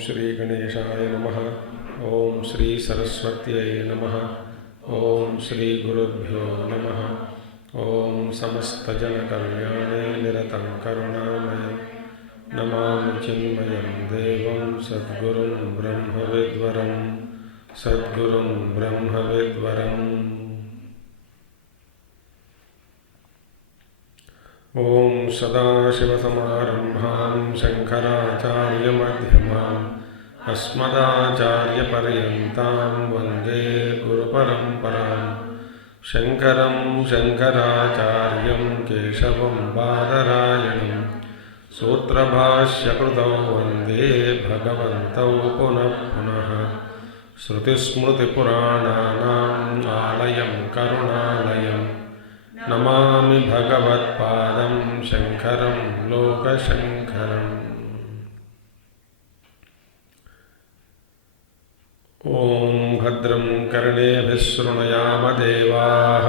श्री गणेशाय नमः। ओम श्री सरस्वत्यै नमः। ओम श्री गुरुभ्यो नमः। ओम समस्तजनकल्याणे निरतं करुणामयं नमामि चिन्मयं देवं सद्गुरुं ब्रह्मविद्वरं सद्गुरुं ब्रह्मविद्वरम्। ओम सदाशिवसमारम्भां शङ्कराचार्यमध्यमाम् अस्मदाचार्यपर्यन्तां वन्दे गुरुपरम्पराम्। शङ्करं शङ्कराचार्यं केशवं बादरायणं सूत्रभाष्यकृतौ वन्दे भगवन्तौ पुनः पुनः। श्रुतिस्मृतिपुराणानाम् आलयं करुणालयं नमामि भगवत्पादं शङ्करं लोकशङ्करम्। ॐ भद्रं कर्णेभिः शृणुयाम देवाः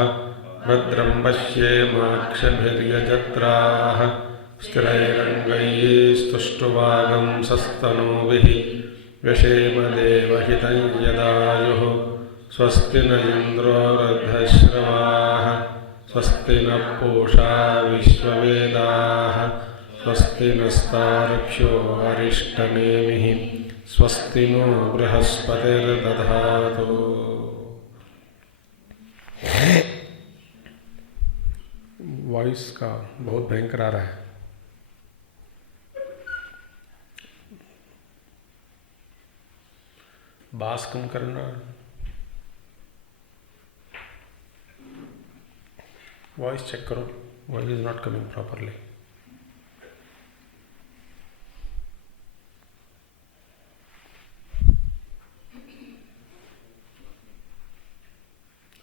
भद्रं पश्येमाक्षभिर्यजत्राः स्थिरैरङ्गैस्तुष्टुवागं सस्तनूभिः व्यशेम देवहितं यदायुः। स्वस्ति न इन्द्रो वृद्धश्रवाः स्वस्ति नः पूषा विश्ववेदाः स्वस्ति नस्तार्क्ष्यो अरिष्टनेमिः स्वस्ति नो बृहस्पतिर्दधातु। वॉइस का बहुत भयंकर आ रहा है। बास कम करना। वॉइस चेक करो, voice is not coming properly.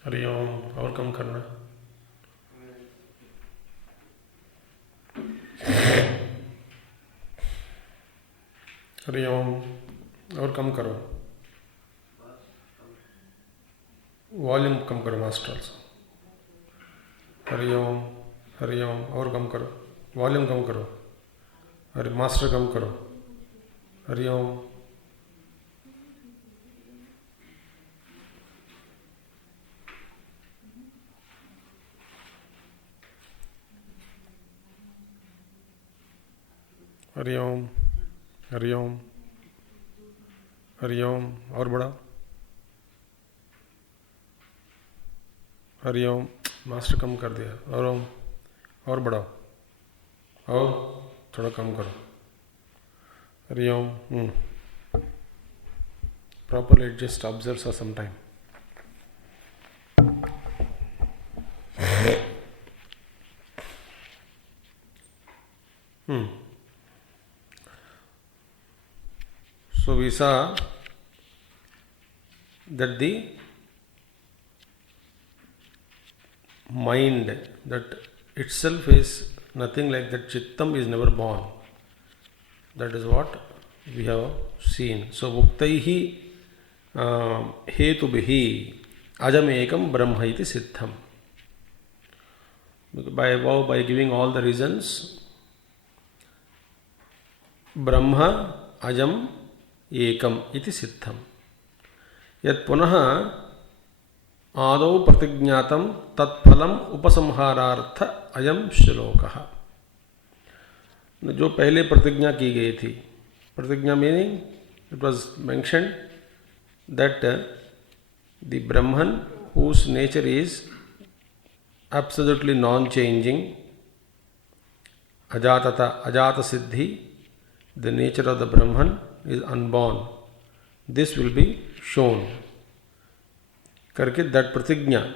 Hariom, और कम करना। हरिओम, और कम करो। वॉल्यूम कम करो मास्टर्स। हरिओम, हरिओम, और कम करो। वॉल्यूम कम करो। अरे मास्टर कम करो। हरिओम। हरिओम, हरिओम, हरिओम, और बढ़ाओ। हरिओम, मास्टर कम कर दिया। और बढ़ाओ, और थोड़ा कम करो। हरिओम। Properly adjust, observe for some time. So we saw that the mind, that itself is nothing like that. Chittam is never born. That is what we have seen. So muktaihi hetubhihi ajamekam brahma iti siddham. By giving all the reasons, brahma ajam एकम इति सिद्धम। यत् पुनः आदौ प्रतिज्ञातम तत्फलम उपसंहारार्थ अयम श्लोकः। जो पहले प्रतिज्ञा की गई थी, प्रतिज्ञा meaning it was mentioned that the Brahman whose nature is absolutely non-changing, ajata siddhi, the nature of the Brahman is unborn. This will be shown करके that pratigna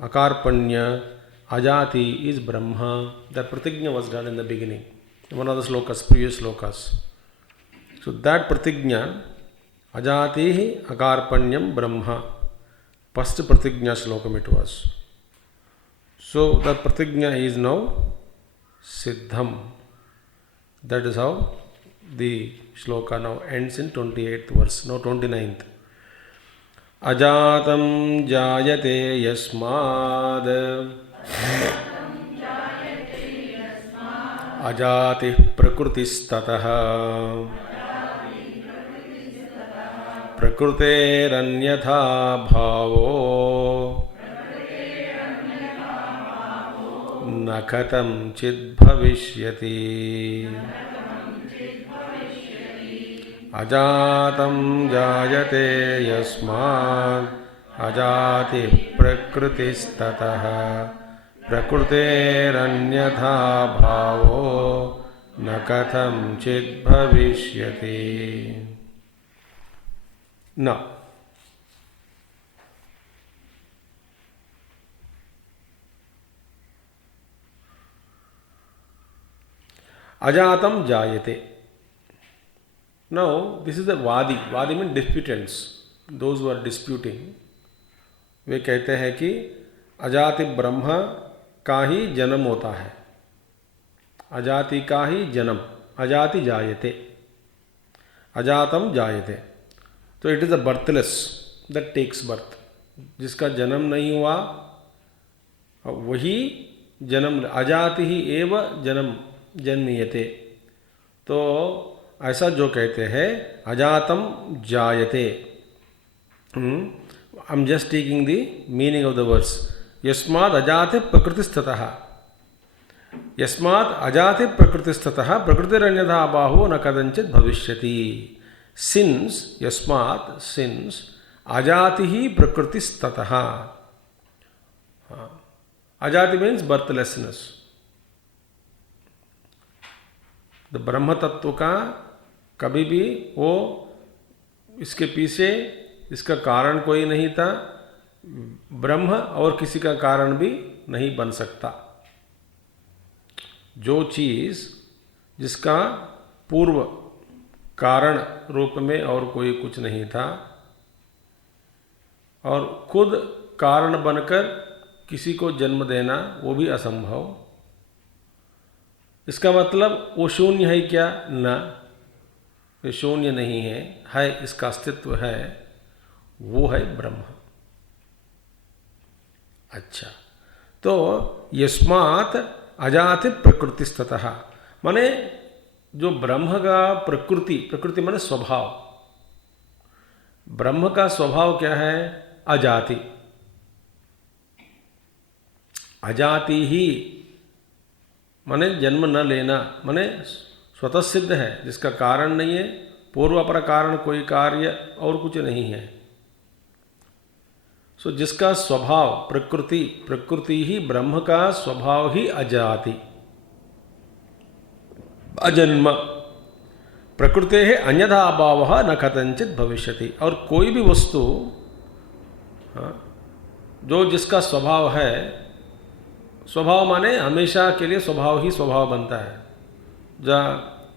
akarpanya ajati is Brahma. That pratigna was done in the beginning, one of the slokas, previous slokas. So that pratigna, ajatihi akarpanyam brahma. First pratigna slokam it was. So that pratigna is now siddham. That is how the shloka now ends in 28th verse, now 29th. Ajatam jayate yasmad ajati prakrutistataha prakruteranyatha bhavo nakatam chid bhavishyati. Ajatam jayate yasmad ajati prakrutistataha prakruteranyatha bhavo nakatam chid bhavishyati. Now, ajatam jayate. Now, this is the Vadi. Vadi means disputants. Those who are disputing. वे कहते हैं कि अजाति ब्रह्म का ही जन्म होता है. अजाति का ही जन्म. अजाति जायते. अजातम जायते. तो it is a birthless that takes birth. जिसका जन्म नहीं हुआ वही जन्म. अजाति ही एव जन्म जन्मीयते. तो ऐसा जो कहते हैं अजातम जायते. I am just taking the meaning of the words. यस्मात् अजाते प्रकृतिस्ततः. यस्मात् अजाते प्रकृतिस्ततः प्रकृतिरन्यथा बाहो न कदंचित भविष्यति. सिंस यस्मात् सिंस अजाति ही प्रकृतिस्ततः. अजाति मीन्स बर्थलेसनेस. द ब्रह्म तत्व का कभी भी वो इसके पीछे इसका कारण कोई नहीं था. ब्रह्म और किसी का कारण भी नहीं बन सकता. जो चीज़ जिसका पूर्व कारण रूप में और कोई कुछ नहीं था और खुद कारण बनकर किसी को जन्म देना वो भी असंभव. इसका मतलब वो शून्य है क्या? न, ये शून्य नहीं है. है, इसका अस्तित्व है. वो है ब्रह्म. अच्छा, तो यस्मात् अजाति प्रकृतिस्ततः माने जो ब्रह्म का प्रकृति, प्रकृति माने स्वभाव. ब्रह्म का स्वभाव क्या है? अजाति. अजाति ही माने जन्म न लेना, माने स्वतः सिद्ध है, जिसका कारण नहीं है. पूर्व अपर कारण कोई कार्य और कुछ नहीं है. सो जिसका स्वभाव प्रकृति, प्रकृति ही ब्रह्म का स्वभाव ही अजाति, अजन्म. प्रकृते है अन्यथा अभावः न कथंचित भविष्यति. और कोई भी वस्तु जो जिसका स्वभाव है, स्वभाव माने हमेशा के लिए स्वभाव ही स्वभाव बनता है.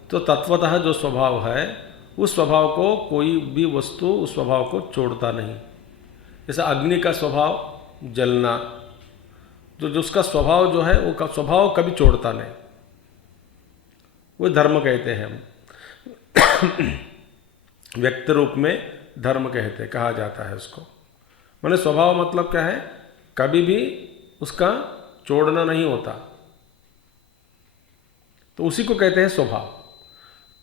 तो तत्वतः जो स्वभाव है उस स्वभाव को कोई भी वस्तु उस स्वभाव को छोड़ता नहीं. जैसे अग्नि का स्वभाव जलना, जो उसका स्वभाव जो है वो स्वभाव कभी छोड़ता नहीं. वो धर्म कहते हैं हम. व्यक्त रूप में धर्म कहते कहा जाता है उसको. माने स्वभाव मतलब क्या है? कभी भी उसका छोड़ना नहीं होता. तो उसी को कहते हैं स्वभाव.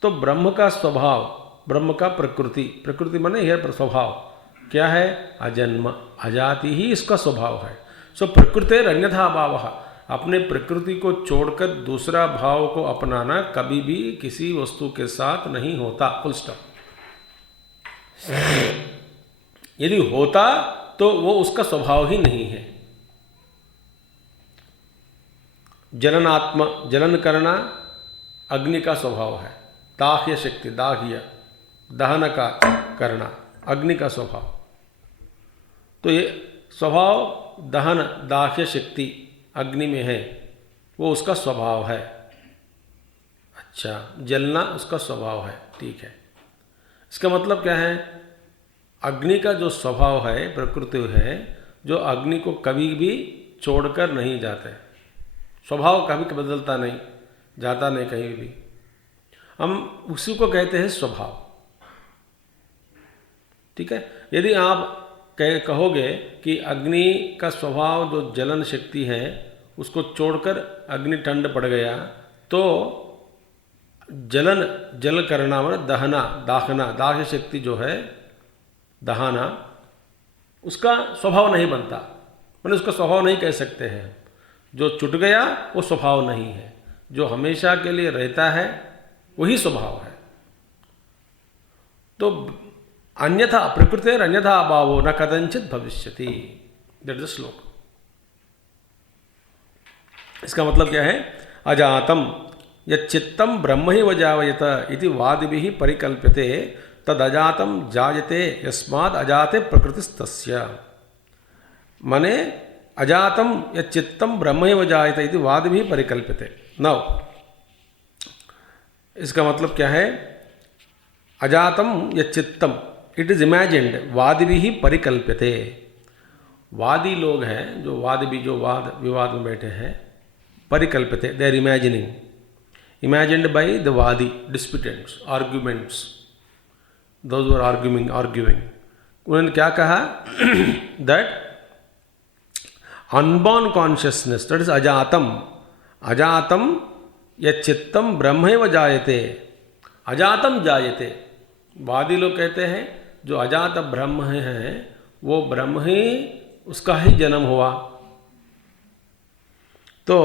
तो ब्रह्म का स्वभाव, ब्रह्म का प्रकृति, प्रकृति माने यह स्वभाव क्या है? अजन्म. अजाति ही इसका स्वभाव है. सो प्रकृतेर अन्यथा भावः. अपने प्रकृति को छोड़कर दूसरा भाव को अपनाना कभी भी किसी वस्तु के साथ नहीं होता. Full stop. यदि होता तो वो उसका स्वभाव ही नहीं है. जननात्म, जनन करना अग्नि का स्वभाव है. दाह्य शक्ति, दाह्य दहन का करना अग्नि का स्वभाव. तो ये स्वभाव दहन, दाह्य शक्ति अग्नि में है, वो उसका स्वभाव है. अच्छा, जलना उसका स्वभाव है. ठीक है. इसका मतलब क्या है? अग्नि का जो स्वभाव है, प्रकृति है, जो अग्नि को कभी भी छोड़कर नहीं जाते, स्वभाव कभी बदलता नहीं, जाता नहीं कहीं भी, हम उसी को कहते हैं स्वभाव। ठीक है। यदि आप कहोगे कि अग्नि का स्वभाव जो जलन शक्ति है उसको छोड़कर अग्नि ठंड पड़ गया, तो जल करना मतलब दहना, दाहना, दाह शक्ति जो है दहाना, उसका स्वभाव नहीं बनता, मैंने उसका स्वभाव नहीं कह सकते हैं। जो छूट गया वो स्वभाव नहीं है, जो हमेशा के लिए रहता है वही स्वभाव है। तो अन्यथा प्रकृति अन्यथा अभावो न कदंचित भविष्यति, दैट इज द श्लोक। इसका मतलब क्या है? अजातम यच्चित्तम ब्रह्म ही वजावयत इति वादिभिः परिकल्प्यते तद अजातम जायते यस्माद् अजाते प्रकृतिस्तस्य। माने अजातम यच्चित्तम ब्रह्म ही वजायत इति वादिभिः परिकल्प्यते। नाउ इसका मतलब क्या है? अजातम यच्चित्तम, इट इज इमेजिन्ड, वादिभिः परिकल्प्यते। वादी लोग हैं जो वाद विवाद में बैठे हैं, परिकल्प्यते, they are imagining, imagined by the vadi, disputants, arguments, those who are arguing. उन्होंने क्या कहा? that unborn consciousness, that is ajatam यच्चित्तम ब्रह्मैव जायते, अजातम जायते। वादी लोग कहते हैं जो अजात ब्रह्म है वो ब्रह्म ही, उसका ही जन्म हुआ। तो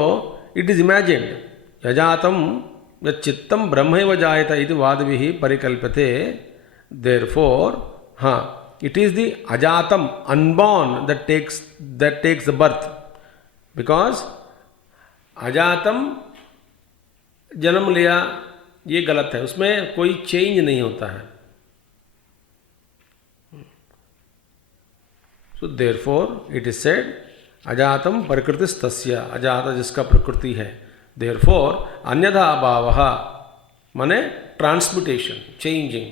इट इज इमेजिन्ड, यजातम यच्चित्तम ब्रह्मैव जायते इति वादिभिः परिकल्प्यते। देयरफॉर इट इज द अजातम, unborn, that takes the birth, because अजातम जन्म लिया ये गलत है, उसमें कोई चेंज नहीं होता है। So therefore it is said अजातम प्रकृतिस्तस्य, अजात जिसका प्रकृति है। देयरफॉर अन्यथा अभावः माने ट्रांसम्यूटेशन, चेंजिंग,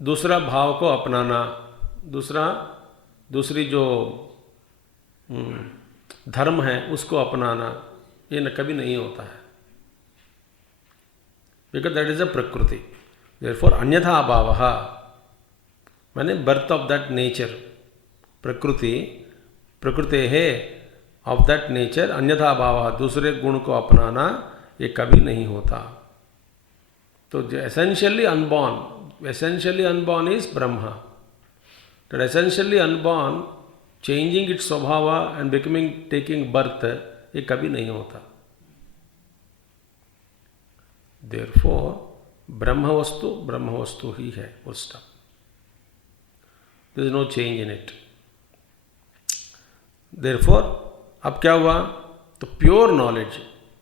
दूसरा भाव को अपनाना, दूसरी जो धर्म है उसको अपनाना, ये कभी नहीं होता है, बिकॉज दैट इज अ प्रकृति। देयरफॉर अन्यथा अभावः माने बर्थ ऑफ दैट नेचर, प्रकृति है ऑफ दैट नेचर, अन्यथा भाव, दूसरे गुण को अपनाना ये कभी नहीं होता। तो essentially unborn is Brahma, that essentially unborn changing its स्वभाव एंड बिकमिंग, टेकिंग बर्थ, ये कभी नहीं होता। देयरफॉर ब्रह्म वस्तु ही है, full stop, there is no change in it. Therefore अब क्या हुआ? तो pure knowledge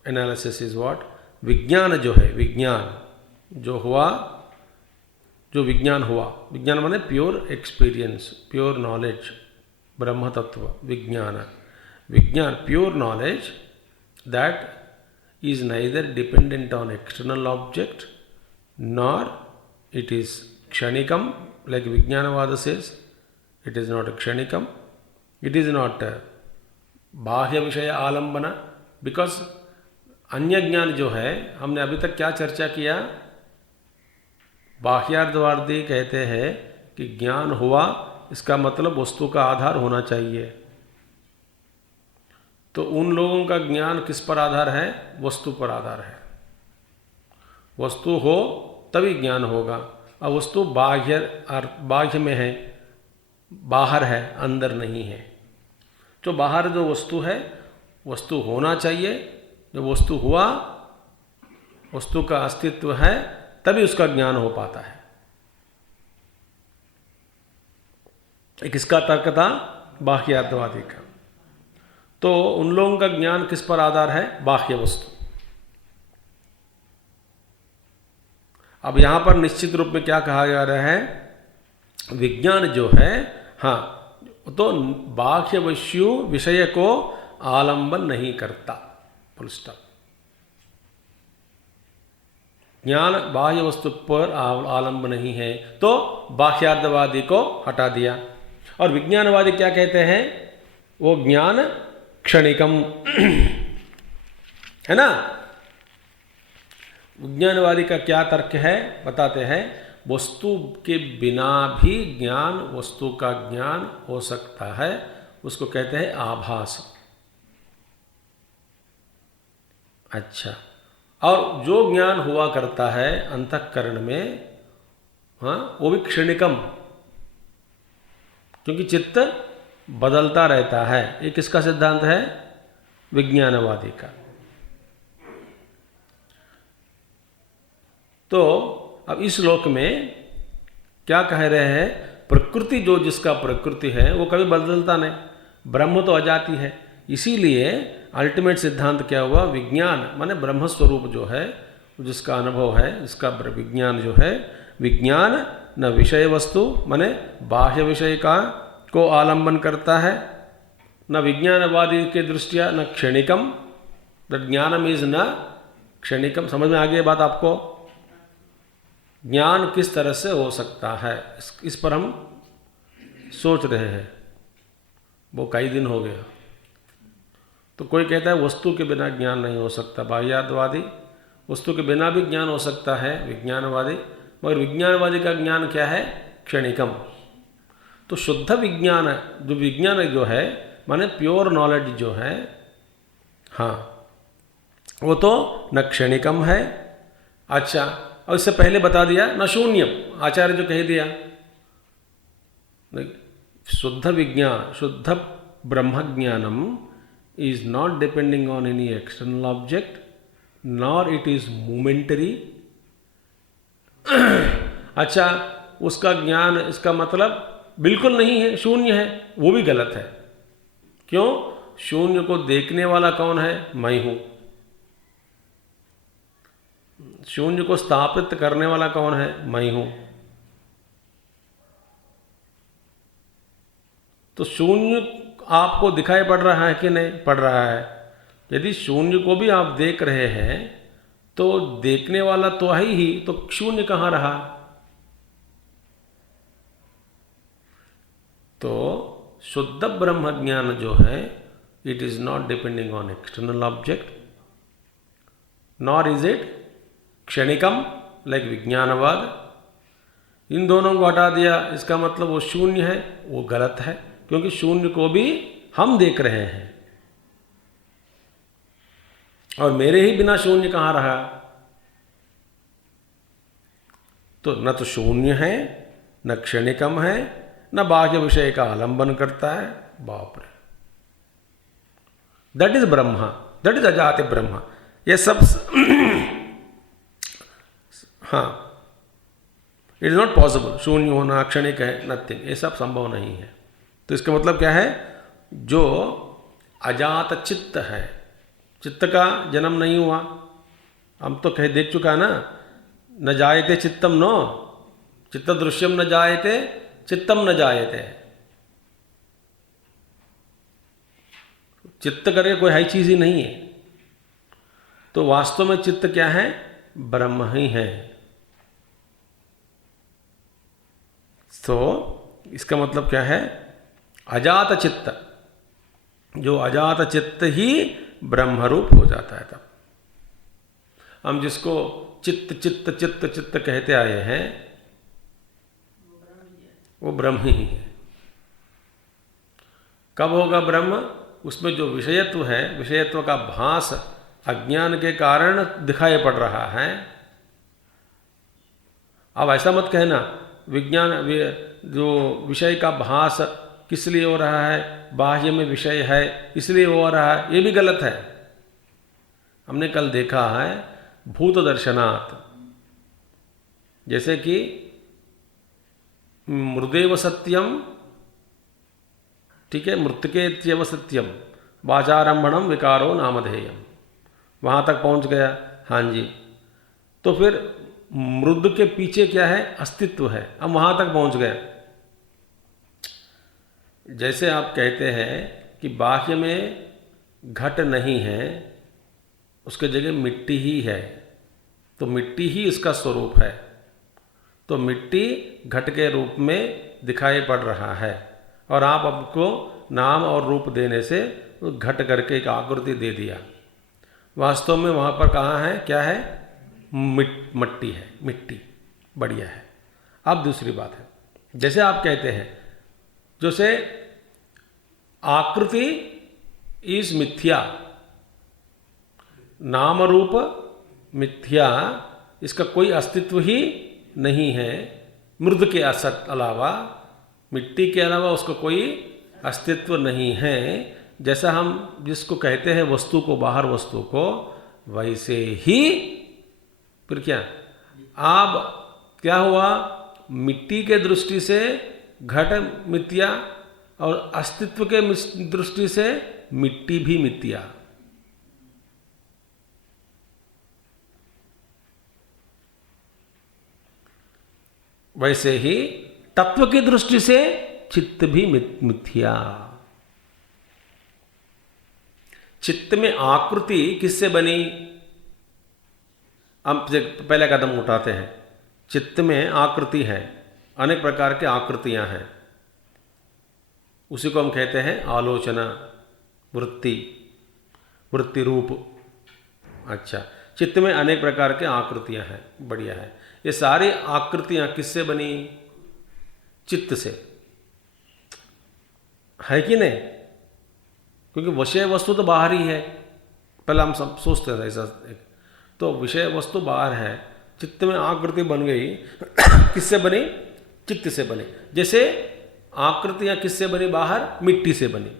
analysis is what? विज्ञान जो है, विज्ञान जो हुआ, जो विज्ञान हुआ, विज्ञान माने प्योर एक्सपीरियंस, प्योर नॉलेज, ब्रह्म तत्व, विज्ञान pure knowledge that is neither dependent on external object nor it is kshanikam, like Vijnanavada says, it is not kshanikam, it is not बाह्य विषय आलंबना, बिकॉज अन्य ज्ञान जो है, हमने अभी तक क्या चर्चा किया? बाह्यार्थवादी कहते हैं कि ज्ञान हुआ, इसका मतलब वस्तु का आधार होना चाहिए। तो उन लोगों का ज्ञान किस पर आधार है? वस्तु पर आधार है। वस्तु हो तभी ज्ञान होगा। अब वस्तु बाह्य में है, बाहर है, अंदर नहीं है। जो बाहर जो वस्तु है, वस्तु होना चाहिए। जब वस्तु हुआ, वस्तु का अस्तित्व है, तभी उसका ज्ञान हो पाता है। एक इसका तर्क था बाह्यार्थवादी का। तो उन लोगों का ज्ञान किस पर आधार है? बाह्य वस्तु। अब यहां पर निश्चित रूप में क्या कहा जा रहा है? विज्ञान जो है, तो बाह्य विषय को आलंबन नहीं करता, फुल स्टॉप। ज्ञान बाह्य वस्तु पर आलंब नहीं है, तो बाह्यार्थवादी को हटा दिया। और विज्ञानवादी क्या कहते हैं? वो ज्ञान क्षणिकम है ना। विज्ञानवादी का क्या तर्क है बताते हैं, वस्तु के बिना भी ज्ञान, वस्तु का ज्ञान हो सकता है, उसको कहते हैं आभास। अच्छा, और जो ज्ञान हुआ करता है अंतःकरण में, हाँ, वो भी क्षणिकम, क्योंकि चित्त बदलता रहता है। ये किसका सिद्धांत है? विज्ञानवादी का। तो अब इस श्लोक में क्या कह रहे हैं? प्रकृति, जो जिसका प्रकृति है वो कभी बदलता नहीं, ब्रह्म तो अजाति है। इसीलिए अल्टीमेट सिद्धांत क्या हुआ? विज्ञान माने ब्रह्म स्वरूप जो है, जिसका अनुभव है, जिसका विज्ञान जो है, विज्ञान न विषय वस्तु माने बाह्य विषय का को आलंबन करता है, न विज्ञानवादी के दृष्टिया न क्षणिकम। द ज्ञानम इज न क्षणिकम। समझ में आ गई बात आपको? ज्ञान किस तरह से हो सकता है, इस पर हम सोच रहे हैं, वो कई दिन हो गया। तो कोई कहता है वस्तु के बिना ज्ञान नहीं हो सकता, बाह्यार्थवादी। वस्तु के बिना भी ज्ञान हो सकता है, विज्ञानवादी। मगर विज्ञानवादी का ज्ञान क्या है? क्षणिकम। तो शुद्ध विज्ञान, जो विज्ञान जो है माने प्योर नॉलेज जो है, हाँ, वो तो न क्षणिकम है। अच्छा, और इससे पहले बता दिया न शून्यम, आचार्य जो कह दिया, शुद्ध विज्ञान, शुद्ध ब्रह्म ज्ञानम is not depending on any external object, nor it is momentary. अच्छा, उसका ज्ञान, इसका मतलब बिल्कुल नहीं है, शून्य है, वो भी गलत है। क्यों? शून्य को देखने वाला कौन है? मैं हूं। शून्य को स्थापित करने वाला कौन है? मैं हूं। तो शून्य आपको दिखाई पड़ रहा है कि नहीं पड़ रहा है? यदि शून्य को भी आप देख रहे हैं तो देखने वाला तो है ही, तो शून्य कहाँ रहा? तो शुद्ध ब्रह्म ज्ञान जो है, it is not depending on external object, nor is it क्षणिकम लाइक विज्ञानवाद। इन दोनों को हटा दिया, इसका मतलब वो शून्य है, वो गलत है, क्योंकि शून्य को भी हम देख रहे हैं। और मेरे ही बिना शून्य कहाँ रहा? तो न तो शून्य है, न क्षणिकम है, न बाह्य विषय का आलंबन करता है। बाप रे, that is Brahma, that is अजाति ब्रह्मा। ये सब हाँ, इट इज नॉट पॉसिबल। शून्य होना, क्षणिक है, नथिंग, ये सब संभव नहीं है। तो इसका मतलब क्या है? जो अजात चित्त है, चित्त का जन्म नहीं हुआ, हम तो कह देख चुका ना, न जायते चित्तम नो चित्त दृश्यम, न जायते चित्तम न जायते। चित्त करके कोई है चीज ही नहीं है। तो वास्तव में चित्त क्या है? ब्रह्म ही है। तो इसका मतलब क्या है? अजात चित्त, जो अजात चित्त ही ब्रह्मरूप हो जाता है। तब हम जिसको चित्त चित्त चित्त चित्त कहते आए हैं, वो ब्रह्म ही है। कब होगा ब्रह्म? उसमें जो विषयत्व है, विषयत्व का भास अज्ञान के कारण दिखाई पड़ रहा है। अब ऐसा मत कहना विज्ञान जो विषय का भास किस लिए हो रहा है, बाह्य में विषय है इसलिए हो रहा है, ये भी गलत है। हमने कल देखा है भूत दर्शनात्, जैसे कि मृदेव सत्यम, ठीक है, मृतकेत्यव सत्यम वाचारंभणम विकारो नामधेयम, वहाँ तक पहुँच गया। हाँ जी, तो फिर मृद के पीछे क्या है? अस्तित्व है। हम वहाँ तक पहुँच गए। जैसे आप कहते हैं कि बाह्य में घट नहीं है, उसके जगह मिट्टी ही है, तो मिट्टी ही इसका स्वरूप है। तो मिट्टी घट के रूप में दिखाई पड़ रहा है और आप आपको नाम और रूप देने से घट करके एक आकृति दे दिया। वास्तव में वहाँ पर कहाँ है, क्या है, मट्टी है, मिट्टी। बढ़िया है। अब दूसरी बात है, जैसे आप कहते हैं जैसे आकृति इज मिथ्या, नाम रूप मिथ्या, इसका कोई अस्तित्व ही नहीं है। मृद के अलावा, मिट्टी के अलावा उसका कोई अस्तित्व नहीं है। जैसा हम जिसको कहते हैं वस्तु को, बाहर वस्तु को, वैसे ही फिर क्या, अब क्या हुआ, मिट्टी के दृष्टि से घट मिथ्या और अस्तित्व के दृष्टि से मिट्टी भी मिथ्या। वैसे ही तत्व की दृष्टि से चित्त भी मिथ्या। चित्त में आकृति किससे बनी? हम पहले कदम उठाते हैं। चित्त में आकृति है, अनेक प्रकार की आकृतियां हैं, उसी को हम कहते हैं आलोचना, वृत्ति, वृत्ति रूप। अच्छा, चित्त में अनेक प्रकार के आकृतियां हैं, बढ़िया है। ये सारी आकृतियां किससे बनी? चित्त से, है कि नहीं? क्योंकि विषय वस्तु तो बाहर ही है, पहले हम सब सोचते थे ऐसा। तो विषय वस्तु बाहर है, चित्त में आकृति बन गई। किससे बनी? चित्त से बनी। जैसे आकृतियां किससे बनी बाहर? मिट्टी से बनी।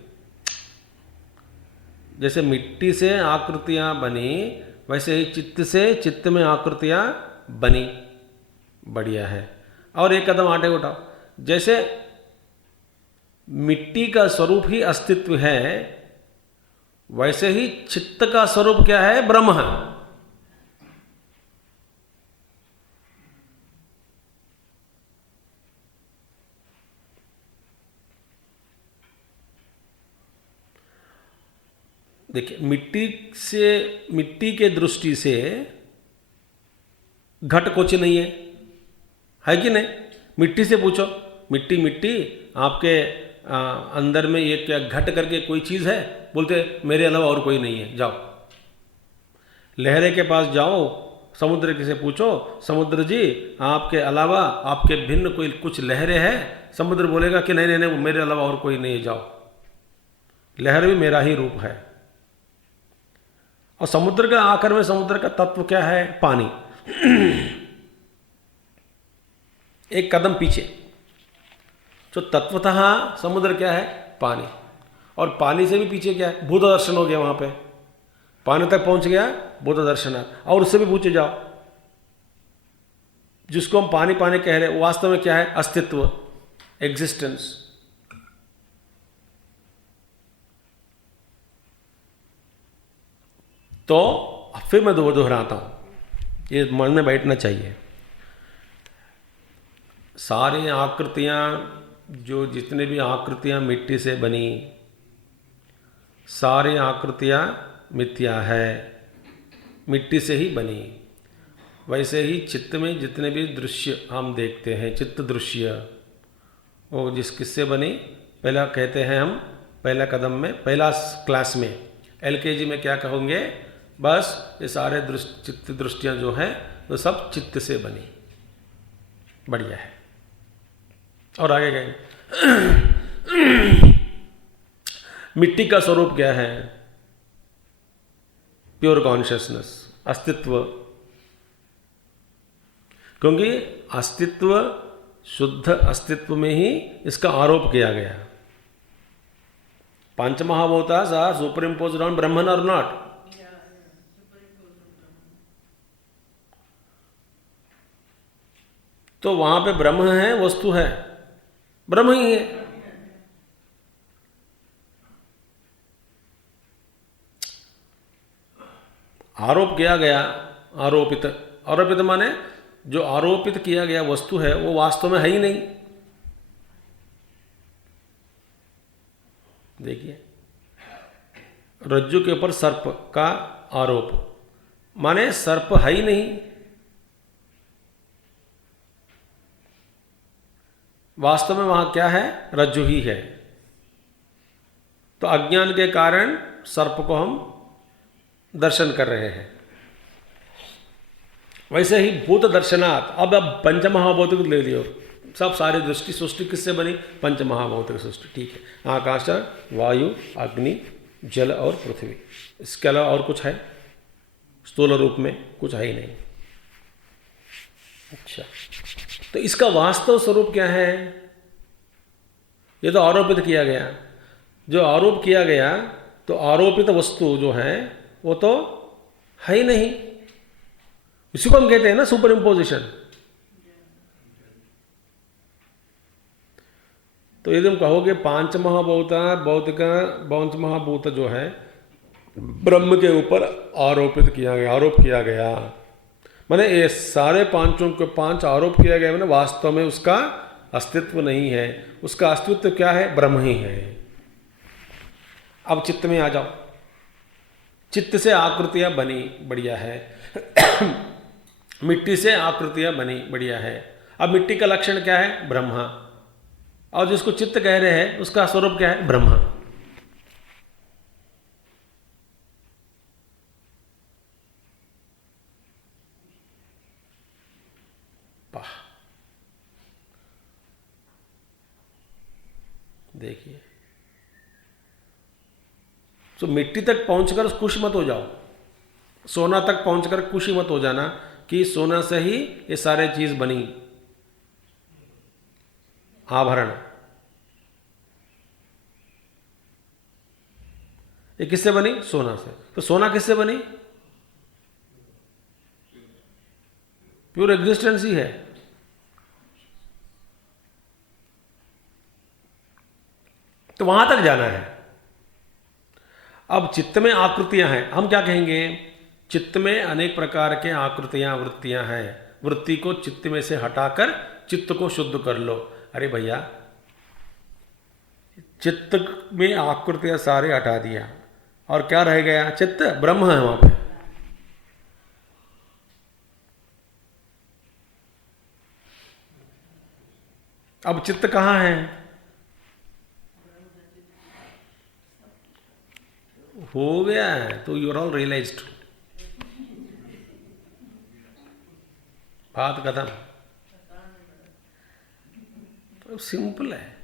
जैसे मिट्टी से आकृतियां बनी, वैसे ही चित्त से, चित्त में आकृतियां बनी। बढ़िया है। और एक कदम आगे उठाओ। जैसे मिट्टी का स्वरूप ही अस्तित्व है, वैसे ही चित्त का स्वरूप क्या है? ब्रह्म है। देखिए, मिट्टी के दृष्टि से घट कुछ नहीं है कि नहीं? मिट्टी से पूछो, मिट्टी आपके अंदर में ये क्या घट करके कोई चीज़ है? बोलते मेरे अलावा और कोई नहीं है। जाओ लहरे के पास जाओ, समुद्र से पूछो, समुद्र जी आपके अलावा, आपके भिन्न कोई कुछ लहरें हैं? समुद्र बोलेगा कि नहीं, वो मेरे अलावा और कोई नहीं है, जाओ। लहर भी मेरा ही रूप है। और समुद्र का आखिर में समुद्र का तत्व क्या है? पानी। एक कदम पीछे, तो तत्वतः समुद्र क्या है? पानी। और पानी से भी पीछे क्या है? भूत दर्शन हो गया। वहां पे पानी तक पहुंच गया, भूत दर्शन है। और उससे भी पूछे जाओ, जिसको हम पानी पानी कह रहे हैं, वास्तव में क्या है? अस्तित्व, एग्जिस्टेंस। तो फिर मैं दोहराता हूं, ये मन में बैठना चाहिए। सारी आकृतियां, जो जितने भी आकृतियां मिट्टी से बनी, सारी आकृतियां मिथ्या है, मिट्टी से ही बनी। वैसे ही चित्त में जितने भी दृश्य हम देखते हैं, चित्त दृश्य, वो किससे बनी? पहला कहते हैं हम, पहला कदम में, पहला क्लास में, LKG में क्या कहोगे? बस ये सारे चित्त दृष्टियां जो हैं वो सब चित्त से बनी। बढ़िया है। और आगे गए। मिट्टी का स्वरूप क्या है? प्योर कॉन्शियसनेस, अस्तित्व। क्योंकि अस्तित्व, शुद्ध अस्तित्व में ही इसका आरोप किया गया। पंचमहाभूतास आर सुपर इम्पोज्ड ऑन ब्रह्मन और नॉट? तो वहां पे ब्रह्म है, वस्तु है, ब्रह्म ही है। आरोप किया गया, आरोपित माने जो आरोपित किया गया वस्तु है वो वास्तव में है ही नहीं। देखिए, रज्जु के ऊपर सर्प का आरोप, माने सर्प है ही नहीं, वास्तव में वहां क्या है? रज्जु ही है। तो अज्ञान के कारण सर्प को हम दर्शन कर रहे हैं। वैसे ही भूत दर्शनात्, अब पंचमहाभौतिक ले लियो, सब सारी दृष्टि सृष्टि किससे बनी? पंचमहाभौतिक सृष्टि, ठीक है। आकाश, वायु, अग्नि, जल और पृथ्वी, इसके अलावा और कुछ है? स्थूल रूप में कुछ है ही नहीं। अच्छा, तो इसका वास्तव स्वरूप क्या है? ये तो आरोपित किया गया। जो आरोप किया गया, तो आरोपित वस्तु जो है वो तो है ही नहीं। इसी को हम कहते हैं ना सुपर इम्पोजिशन। तो यदि हम कहोगे पांच महाभूत जो है ब्रह्म के ऊपर आरोपित किया गया, आरोप किया गया, माने ये सारे पांचों के पांच आरोप किया गया, माने वास्तव में उसका अस्तित्व नहीं है। उसका अस्तित्व क्या है? ब्रह्म ही है। अब चित्त में आ जाओ। चित्त से आकृतियां बनी, बढ़िया है। मिट्टी से आकृतियां बनी, बढ़िया है। अब मिट्टी का लक्षण क्या है? ब्रह्मा। और जिसको चित्त कह रहे हैं उसका स्वरूप क्या है? ब्रह्मा। देखिए, तो मिट्टी तक पहुंचकर खुश मत हो जाओ, सोना तक पहुंचकर खुशी मत हो जाना कि सोना से ही ये सारे चीज बनी, आभरण। ये किससे बनी? सोना से। तो सोना किससे बनी? प्योर एग्जिस्टेंस ही है। तो वहां तक जाना है। अब चित्त में आकृतियां हैं, हम क्या कहेंगे? चित्त में अनेक प्रकार के आकृतियां, वृत्तियां हैं। वृत्ति को चित्त में से हटाकर चित्त को शुद्ध कर लो। अरे भैया, चित्त में आकृतियां सारे हटा दिया और क्या रह गया? चित्त, ब्रह्म है वहां पे। अब चित्त कहां है? हो गया है, तो यू आर ऑल रियलाइज्ड। बात खत्म। तो सिंपल है।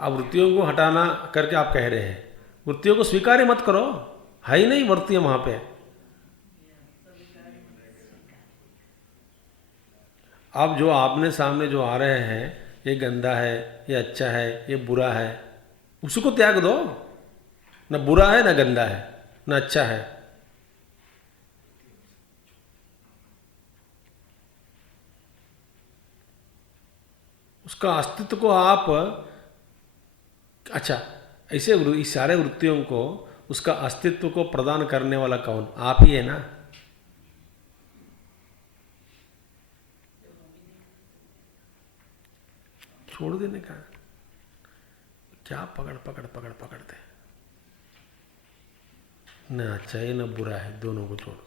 अब वृत्तियों को हटाना करके आप कह रहे हैं, वृत्तियों को स्वीकार ही मत करो, है ही नहीं वृत्तियां वहां पे। अब जो आपने सामने जो आ रहे हैं, ये गंदा है, ये अच्छा है, ये बुरा है, उसको त्याग दो। न बुरा है, न गंदा है, न अच्छा है। उसका अस्तित्व को आप, अच्छा, ऐसे इस सारे वृत्तियों को, उसका अस्तित्व को प्रदान करने वाला कौन? आप ही है ना। छोड़ देने का क्या? पकड़ते, न अच्छा है न बुरा है, दोनों को छोड़ दो।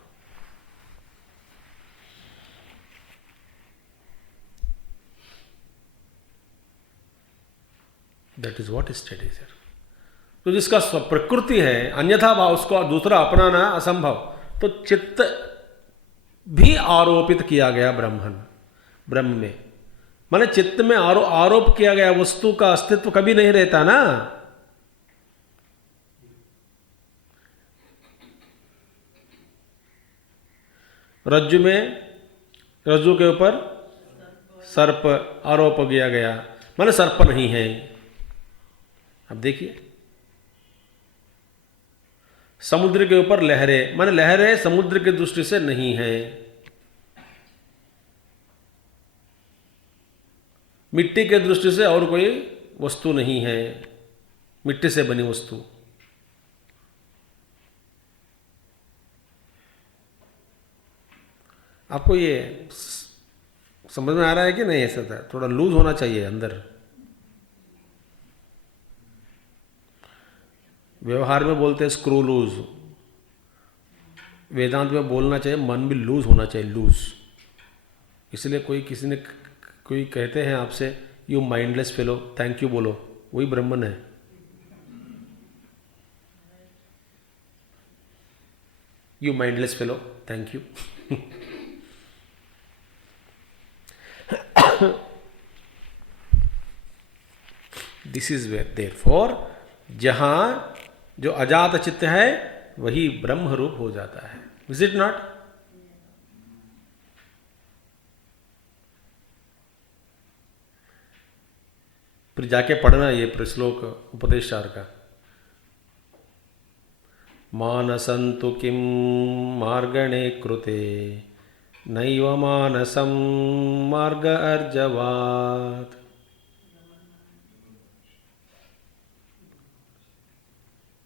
That is what study sir. तो जिसका प्रकृति है, अन्यथा भाव, उसको दूसरा अपनाना असंभव। तो चित्त भी आरोपित किया गया ब्रह्म में। माने चित्त में आरोप किया गया वस्तु का अस्तित्व कभी नहीं रहता ना। रज्जु के ऊपर सर्प आरोप किया गया, माने सर्प नहीं है। अब देखिए, समुद्र के ऊपर लहरें, माने लहरें समुद्र की दृष्टि से नहीं है। मिट्टी के दृष्टि से और कोई वस्तु नहीं है, मिट्टी से बनी वस्तु। आपको ये समझ में आ रहा है कि नहीं? ऐसा था, थोड़ा लूज होना चाहिए अंदर। व्यवहार में बोलते हैं स्क्रू लूज, वेदांत में बोलना चाहिए मन भी लूज होना चाहिए, लूज। इसलिए कोई कहते हैं आपसे you mindless fellow, thank you बोलो, वही ब्राह्मण है। You mindless fellow, thank you. This is where therefore जहां जो अजात चित्त है वही ब्रह्म रूप हो जाता है। Is it not? फिर जाके पढ़ना ये श्लोक उपदेशसार का। मानसंतु किं मार्गणे कृते नैव मानसं मार्ग अर्जवात्।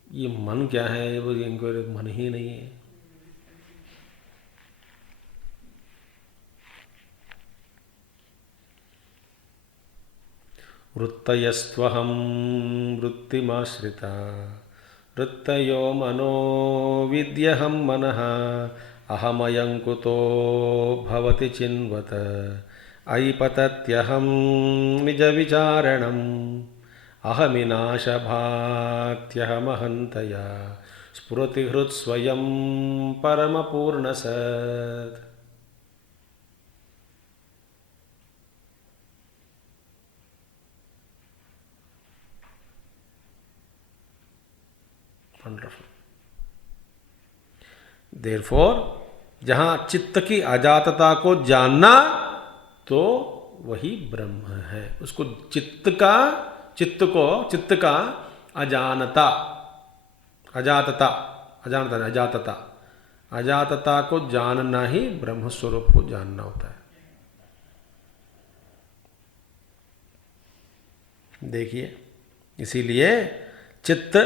ये मन क्या है? वो इनको मन ही नहीं है। वृत्तयस्त्वहं वृत्तिमाश्रिता वृत्तयो मनो विद्यहं मनः अहमयं कुतो भवति चिन्वत ऐपतत्यहं निजविचारणम् अहमिनाशभात्यहमहन्तया स्फुरति हृत्स्वयं परमपूर्णसत्। वंडरफुल। देयरफॉर जहां चित्त की अजातता को जानना तो वही ब्रह्म है। उसको चित्त का अजातता को जानना ही ब्रह्म स्वरूप को जानना होता है। देखिए, इसीलिए चित्त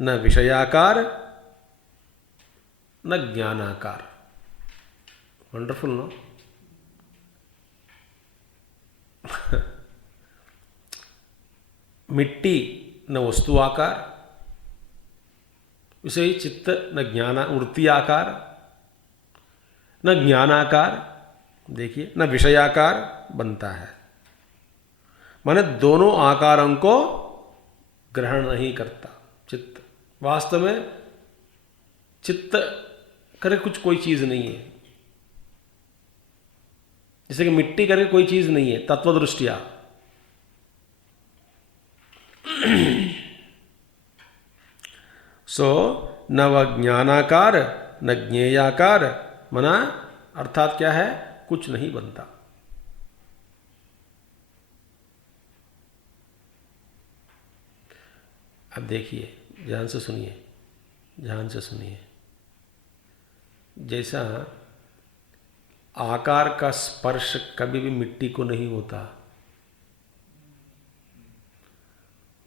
न विषयाकार न ज्ञानाकार। Wonderful no? मिट्टी न वस्तु आकार, विषय चित्त न वृत्ति आकार न ज्ञानाकार। देखिए, न विषयाकार बनता है, माने दोनों आकारों को ग्रहण नहीं करता चित्त। वास्तव में चित्त करे कुछ कोई चीज नहीं है, जैसे कि मिट्टी करे कोई चीज नहीं है तत्वदृष्टिया। सो न वह ज्ञानाकार न ज्ञेयाकार, मना अर्थात क्या है? कुछ नहीं बनता। अब देखिए, ध्यान से सुनिए। जैसा आकार का स्पर्श कभी भी मिट्टी को नहीं होता,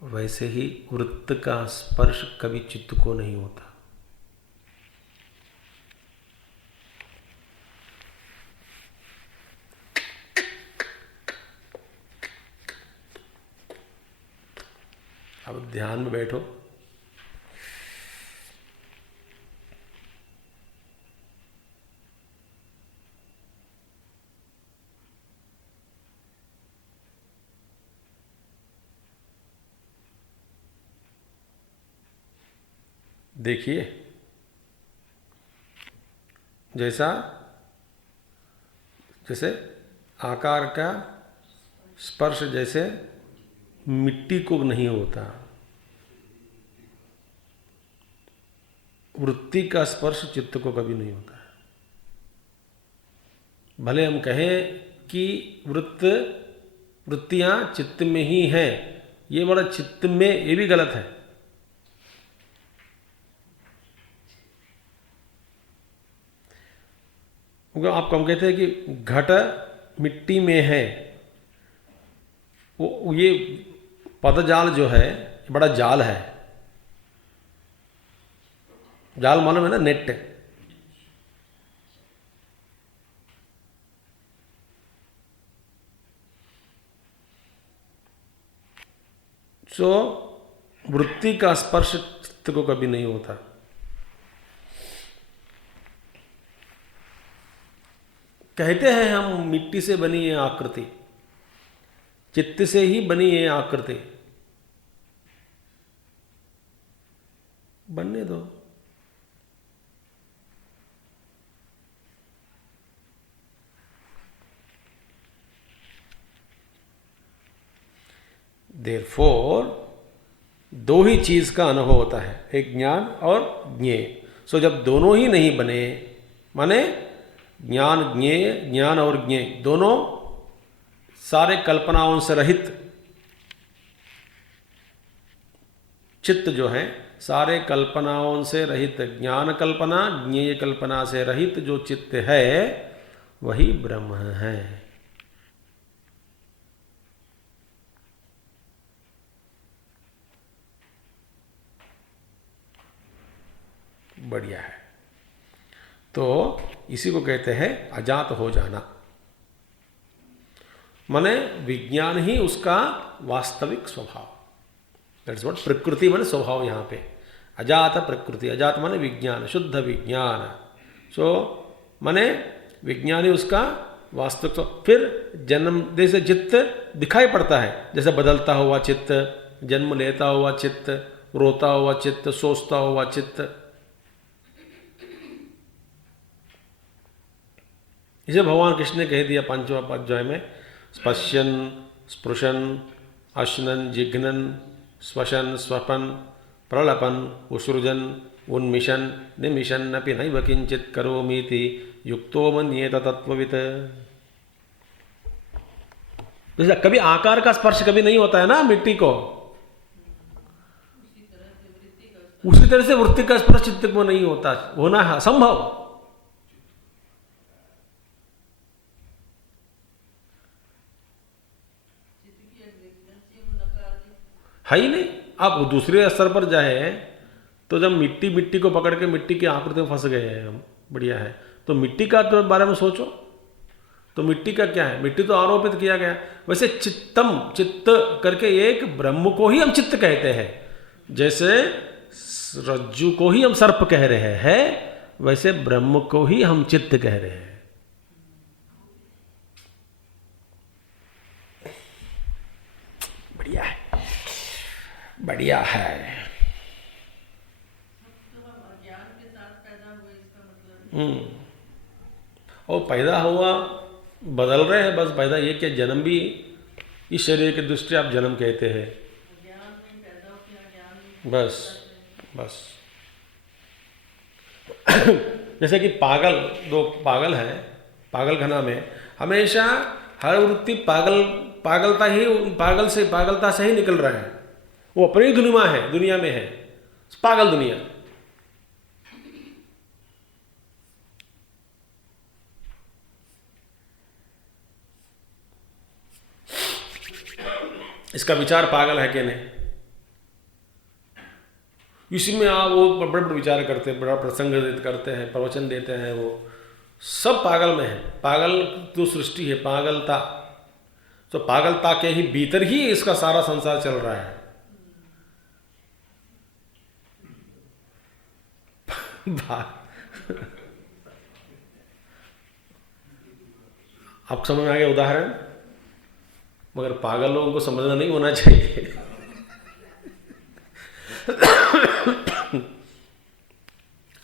वैसे ही वृत्त का स्पर्श कभी चित्त को नहीं होता। अब ध्यान में बैठो। देखिए, जैसे आकार का स्पर्श जैसे मिट्टी को नहीं होता, वृत्ति का स्पर्श चित्त को कभी नहीं होता है। भले हम कहें कि वृत्तियां चित्त में ही हैं, ये बड़ा चित्त में, ये भी गलत है। आपको हम कहते हैं कि घट मिट्टी में है, वो ये पदजाल जो है बड़ा जाल है। जाल मालूम है ना? नेट। सो वृत्ति का स्पर्श चित्त को कभी नहीं होता। कहते हैं हम मिट्टी से बनी है आकृति, चित्त से ही बनी है आकृति, बनने दो। देयरफॉर दो ही चीज का अनुभव होता है, एक ज्ञान और ज्ञेय। सो जब दोनों ही नहीं बने, माने ज्ञान ज्ञेय, ज्ञान और ज्ञेय दोनों सारे कल्पनाओं से रहित चित्त जो है, सारे कल्पनाओं से रहित ज्ञान कल्पना, ज्ञेय कल्पना से रहित जो चित्त है वही ब्रह्म है। बढ़िया है। तो इसी को कहते हैं अजात हो जाना, माने विज्ञान ही उसका वास्तविक स्वभाव। दैट्स व्हाट प्रकृति माने स्वभाव। यहाँ पे अजात प्रकृति, अजात माने विज्ञान, शुद्ध विज्ञान। सो माने विज्ञान ही उसका वास्तविक स्वभाव। फिर जन्म जैसे चित्त दिखाई पड़ता है, जैसे बदलता हुआ चित्त, जन्म लेता हुआ चित्त, रोता हुआ चित्त, सोचता हुआ चित्त। इसे भगवान कृष्ण ने कह दिया पंचम अध्याय में, स्पश्यन स्पृशन अश्नन जिघ्नन स्वशन स्वपन प्रलपन उसृजन उन्मिशन निमिशन नपि नैव किंचित करोमीति युक्तो मन्येत तत्त्ववित्। जैसे कभी आकार का स्पर्श कभी नहीं होता है ना मिट्टी को, उसी तरह से वृत्ति का स्पर्श चित्त को नहीं होता, होना है संभव है ही नहीं। आप दूसरे स्तर पर जाए तो जब मिट्टी को पकड़ के मिट्टी की आकृति में फंस गए हैं हम, बढ़िया है, तो मिट्टी का तो बारे में सोचो, तो मिट्टी का क्या है, मिट्टी तो आरोपित किया गया। वैसे चित्तम, चित्त करके एक ब्रह्म को ही हम चित्त कहते हैं। जैसे रज्जु को ही हम सर्प कह रहे हैं, वैसे ब्रह्म को ही हम चित्त कह रहे हैं। बढ़िया है, बढ़िया है। और पैदा हुआ, बदल रहे हैं, बस पैदा ये क्या, जन्म भी इस शरीर की दृष्टि आप जन्म कहते हैं, बस बस। जैसे कि पागल, दो पागल है, पागलखाना में हमेशा हर वृत्ति पागलता से ही निकल रहा है। वो अपनी दुनिया में है, पागल दुनिया। इसका विचार पागल है कि नहीं, इसी में आप वो बड़े बड़े विचार करते हैं, बड़ा प्रसंग करते हैं, प्रवचन देते हैं, वो सब पागल में है। पागल तो सृष्टि है, पागलता, तो पागलता के ही भीतर ही इसका सारा संसार चल रहा है। आप समझ में आ गया उदाहरण, मगर पागल लोगों को समझना नहीं होना चाहिए।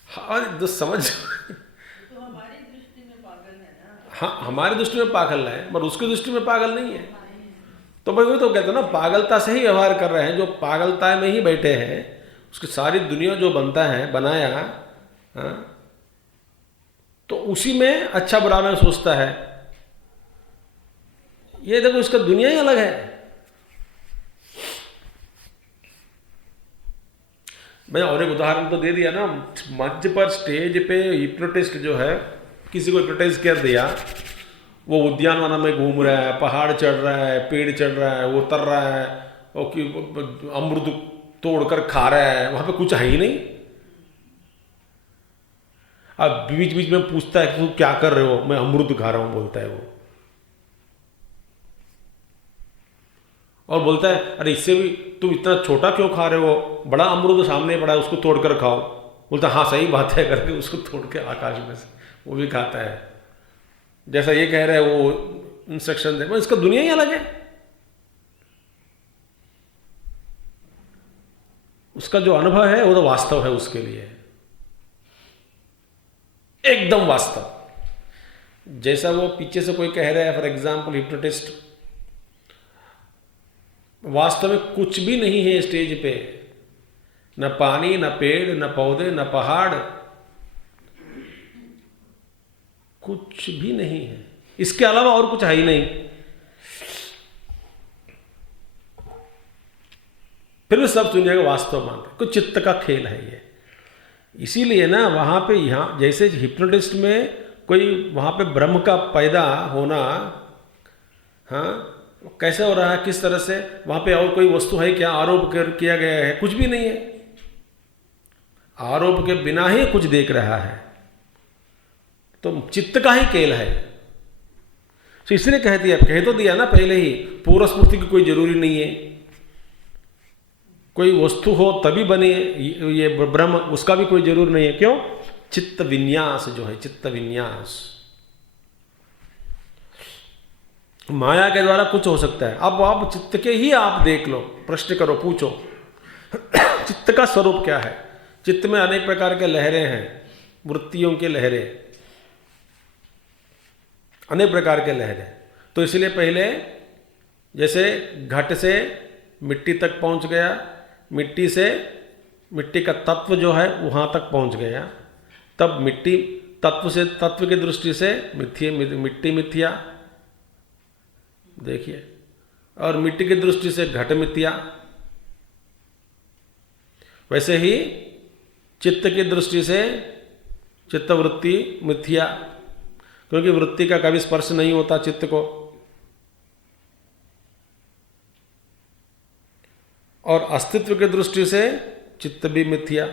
हाँ, तो समझ, तो हमारी दृष्टि में पागल है ना। हाँ, हमारी दृष्टि में पागल है, पर उसकी दृष्टि में पागल नहीं है। तो भाई वो तो कहते हैं ना, पागलता से ही व्यवहार कर रहे हैं, जो पागलता में ही बैठे हैं, उसकी सारी दुनिया जो बनता है, बनाया, हाँ, तो उसी में अच्छा बुरा में सोचता है। ये देखो, इसका दुनिया ही अलग है। मैं और एक उदाहरण तो दे दिया ना, मंच पर स्टेज पे हिप्नोटिस्ट जो है, किसी को हिप्नोटाइज कर दिया, वो उद्यानवना में घूम रहा है, पहाड़ चढ़ रहा है, पेड़ चढ़ रहा है, वो उतर रहा है, और अमृत तोड़कर खा रहा है, वहां पे कुछ है ही नहीं। अब बीच बीच में पूछता है कि तुम क्या कर रहे हो, मैं अमृत खा रहा हूं, बोलता है वो। और बोलता है, अरे इससे भी तुम इतना छोटा क्यों खा रहे हो, बड़ा अमरूद सामने पड़ा है, उसको तोड़कर खाओ। बोलता है हाँ सही बात है, करके उसको तोड़ के आकाश में से वो भी खाता है। जैसा ये कह रहे हैं वो इंस्ट्रक्शन दे, इसका दुनिया ही अलग है। उसका जो अनुभव है वो तो वास्तव है उसके लिए, एकदम वास्तव। जैसा वो पीछे से कोई कह रहा है, फॉर एग्जाम्पल हिप्नोटिस्ट, वास्तव में कुछ भी नहीं है स्टेज पे, न पानी, न पेड़, न पौधे, न पहाड़, कुछ भी नहीं है, इसके अलावा और कुछ है ही नहीं। फिर भी सब दुनिया का वास्तव मान रहे, कुछ चित्त का खेल है ये। इसीलिए ना वहां पे, यहां जैसे हिप्नोटिस्ट में कोई वहां पे ब्रह्म का पैदा होना, हाँ कैसे हो रहा है, किस तरह से, वहां पे और कोई वस्तु है क्या, आरोप किया गया है, कुछ भी नहीं है। आरोप के बिना ही कुछ देख रहा है, तो चित्त का ही खेल है। तो इसलिए कह तो दिया ना पहले ही, पूर्व स्मृति की कोई जरूरी नहीं है, कोई वस्तु हो तभी बने ये ब्रह्म, उसका भी कोई जरूर नहीं है। क्यों? चित्त विन्यास जो है, चित्त विन्यास, माया के द्वारा कुछ हो सकता है। अब आप चित्त के ही आप देख लो, प्रश्न करो, पूछो चित्त का स्वरूप क्या है। चित्त में अनेक प्रकार के लहरें हैं, वृत्तियों की लहरें, अनेक प्रकार के लहरें। तो इसलिए पहले जैसे घट से मिट्टी तक पहुंच गया, मिट्टी से मिट्टी का तत्व जो है वहां तक पहुंच गया, तब मिट्टी तत्व से, तत्व की दृष्टि से मिट्टी मिथ्या, देखिए, और मिट्टी की दृष्टि से घट मिथ्या। वैसे ही चित्त की दृष्टि से चित्तवृत्ति मिथ्या, क्योंकि वृत्ति का कभी स्पर्श नहीं होता चित्त को। और अस्तित्व की दृष्टि से चित्त भी मिथ्या।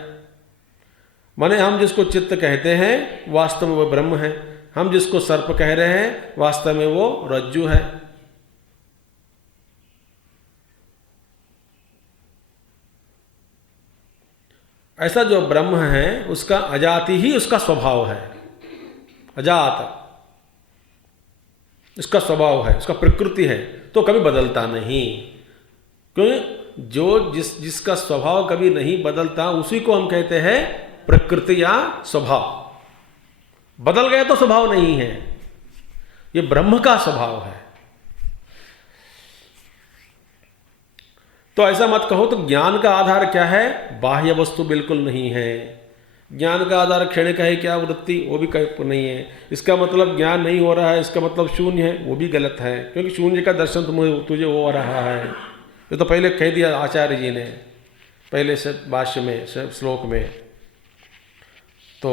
माने हम जिसको चित्त कहते हैं वास्तव में वो ब्रह्म है, हम जिसको सर्प कह रहे हैं वास्तव में वो रज्जु है। ऐसा जो ब्रह्म है उसका अजाति ही उसका स्वभाव है, अजात उसका स्वभाव है, उसका प्रकृति है, तो कभी बदलता नहीं। क्योंकि जो जिसका स्वभाव कभी नहीं बदलता उसी को हम कहते हैं प्रकृति या स्वभाव। बदल गया तो स्वभाव नहीं है, ये ब्रह्म का स्वभाव है। तो ऐसा मत कहो। तो ज्ञान का आधार क्या है? बाह्य वस्तु बिल्कुल नहीं है। ज्ञान का आधार क्षणिक है क्या, वृत्ति, वो भी नहीं है। इसका मतलब ज्ञान नहीं हो रहा है, इसका मतलब शून्य है, वो भी गलत है, क्योंकि शून्य का दर्शन तुझे हो रहा है। ये तो पहले कह दिया आचार्य जी ने पहले से भाष्य में, श्लोक में। तो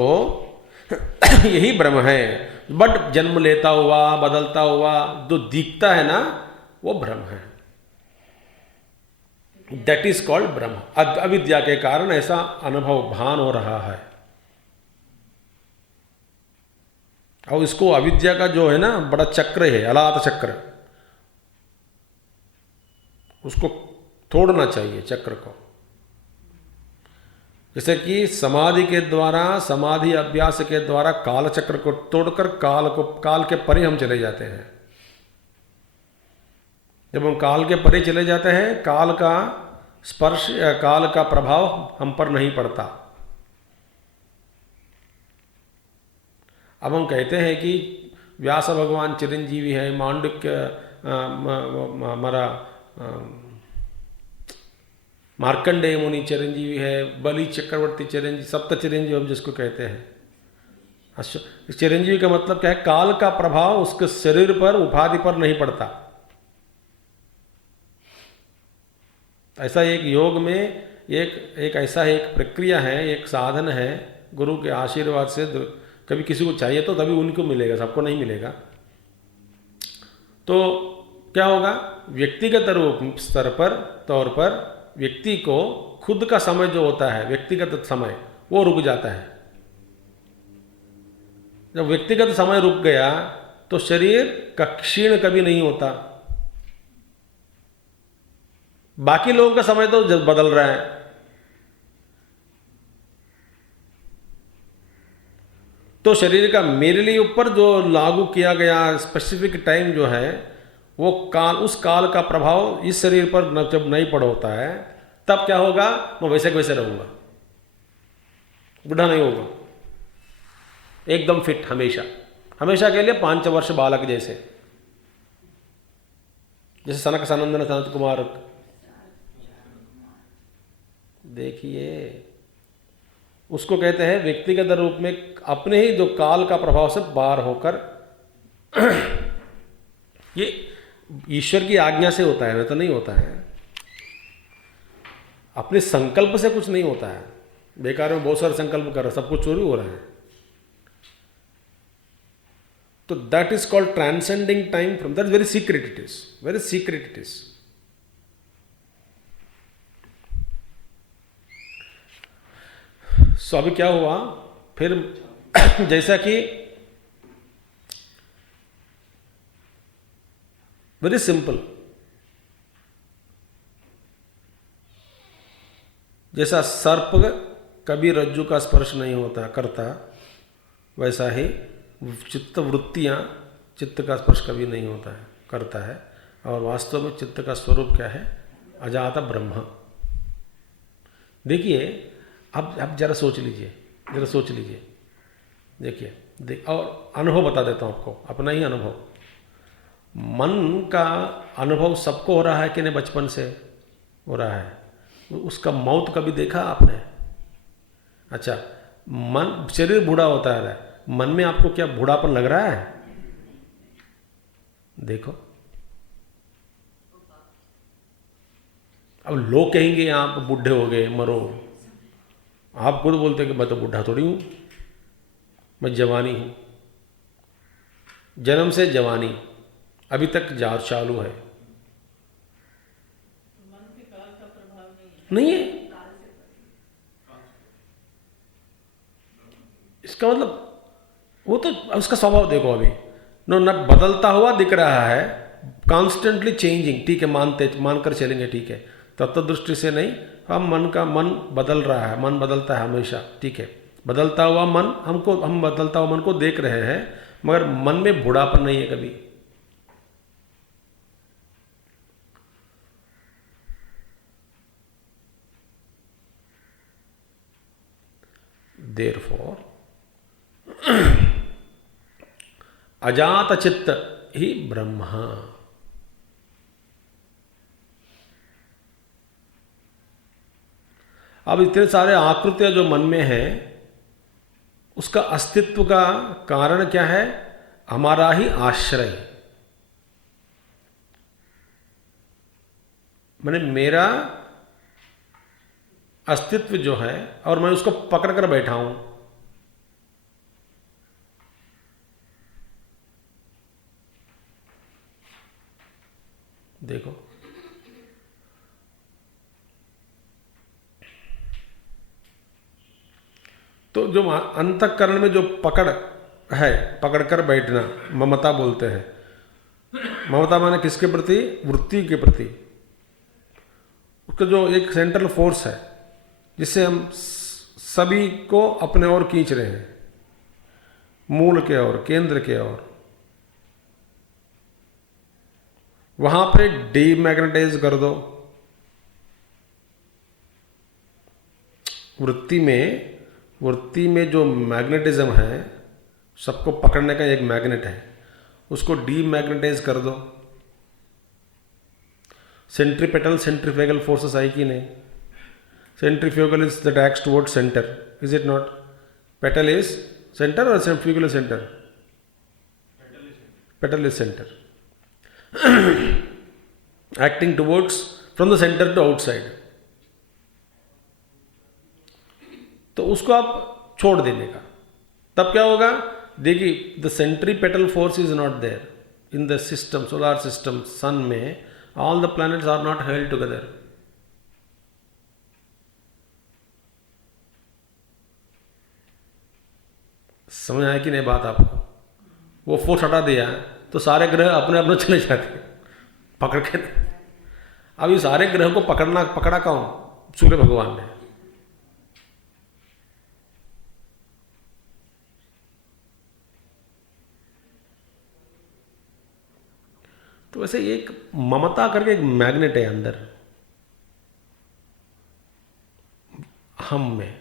यही ब्रह्म है, बट जन्म लेता हुआ, बदलता हुआ जो दिखता है ना, वो ब्रह्म है। दैट इज कॉल्ड ब्रह्म। अविद्या के कारण ऐसा अनुभव भान हो रहा है। और इसको अविद्या का जो है ना बड़ा चक्र है, अलात चक्र, उसको तोड़ना चाहिए चक्र को। जैसे कि समाधि के द्वारा, समाधि अभ्यास के द्वारा काल चक्र को तोड़कर काल के परे हम चले जाते हैं। जब हम काल के परे चले जाते हैं, काल का स्पर्श या काल का प्रभाव हम पर नहीं पड़ता। अब हम कहते हैं कि व्यास भगवान चिरंजीवी है, मांडुक्य हमारा मार्कंडेय मुनि चिरंजीवी है, बलि चक्रवर्ती चिरंजीवी, सप्त चिरंजीवी हम जिसको कहते हैं। चिरंजीवी का मतलब क्या है? काल का प्रभाव उसके शरीर पर, उपाधि पर नहीं पड़ता। ऐसा एक योग में एक ऐसा एक प्रक्रिया है, एक साधन है, गुरु के आशीर्वाद से कभी किसी को चाहिए तो तभी उनको मिलेगा, सबको नहीं मिलेगा। तो क्या होगा? व्यक्तिगत रूप स्तर पर, तौर पर व्यक्ति को खुद का समय जो होता है, व्यक्तिगत समय, वो रुक जाता है। जब व्यक्तिगत समय रुक गया तो शरीर का क्षीण कभी नहीं होता। बाकी लोगों का समय तो बदल रहा है। तो शरीर का मेरे लिए ऊपर जो लागू किया गया स्पेसिफिक टाइम जो है वो काल, उस काल का प्रभाव इस शरीर पर जब नहीं पड़ होता है तब क्या होगा, मैं वैसे के वैसे रहूंगा, बूढ़ा नहीं होगा, एकदम फिट हमेशा, हमेशा के लिए 5 वर्ष बालक जैसे, जैसे सनक सनंदन सनत कुमार। देखिए उसको कहते हैं व्यक्तिगत रूप में अपने ही जो काल का प्रभाव से बाहर होकर ये ईश्वर की आज्ञा से होता है ना, तो नहीं होता है, अपने संकल्प से कुछ नहीं होता है। बेकार में बहुत सारे संकल्प कर रहे, सब कुछ चोरी हो रहा है। तो that is called transcending time from, that very secret it is, very secret it is. So अभी क्या हुआ फिर जैसा कि वेरी सिंपल, जैसा सर्प कभी रज्जु का स्पर्श नहीं होता करता, वैसा ही चित्त वृत्तियां चित्त का स्पर्श कभी नहीं होता है करता है। और वास्तव में चित्त का स्वरूप क्या है, अजात ब्रह्म। देखिए अब जरा सोच लीजिए, जरा सोच लीजिए, देखिए और अनुभव बता देता हूँ आपको, अपना ही अनुभव। मन का अनुभव सबको हो रहा है कि नहीं, बचपन से हो रहा है। उसका मौत कभी देखा आपने? अच्छा, मन, शरीर बूढ़ा होता है, मन में आपको क्या बूढ़ापन लग रहा है? देखो, अब लोग कहेंगे आप बूढ़े हो गए, मरो। आप खुद बोलते कि मैं तो बूढ़ा थोड़ी हूं, मैं जवानी हूं, जन्म से जवानी अभी तक जार चालू है। मन के काल का प्रभाव नहीं है। नहीं है, इसका मतलब वो तो उसका स्वभाव देखो, अभी न बदलता हुआ दिख रहा है, कॉन्स्टेंटली चेंजिंग, ठीक है, मानकर चलेंगे, ठीक है, तत्व दृष्टि से नहीं। हम मन बदल रहा है, मन बदलता है हमेशा, ठीक है, बदलता हुआ मन हम बदलता हुआ मन को देख रहे हैं, मगर मन में बूढ़ापन नहीं है कभी। Therefore, अजात चित्त ही ब्रह्म। अब इतने सारे आकृतियां जो मन में हैं, उसका अस्तित्व का कारण क्या है? हमारा ही आश्रय, माने मेरा अस्तित्व जो है, और मैं उसको पकड़ कर बैठा हूं। देखो, तो जो अंतःकरण में जो पकड़ है, पकड़कर बैठना, ममता बोलते हैं। ममता माने किसके प्रति? वृत्ति के प्रति। उसका जो एक सेंट्रल फोर्स है जिससे हम सभी को अपने ओर खींच रहे हैं, मूल के ओर, केंद्र के ओर, वहां पे डीमैग्नेटाइज कर दो। वृत्ति में जो मैग्नेटिज्म है, सबको पकड़ने का एक मैग्नेट है, उसको डीमैग्नेटाइज कर दो। सेंट्रीफ्यूगल फोर्सेस आई कि नहीं? Centrifugal is that acts toward center, is it not? Petal is center और centrifugal is center? Petal is center, acting towards from the center to outside. तो उसको आप छोड़ देने का, तब क्या होगा? देखिए, the centripetal force is not there in the system, solar system, sun में all the planets are not held together. समझ आया कि नहीं बात आपको? वो फोर्स हटा दिया तो सारे ग्रह अपने अपने चले जाते पकड़ के। अब ये सारे ग्रह को पकड़ा कौन? सूर्य भगवान ने। तो वैसे एक ममता करके एक मैग्नेट है अंदर हम में,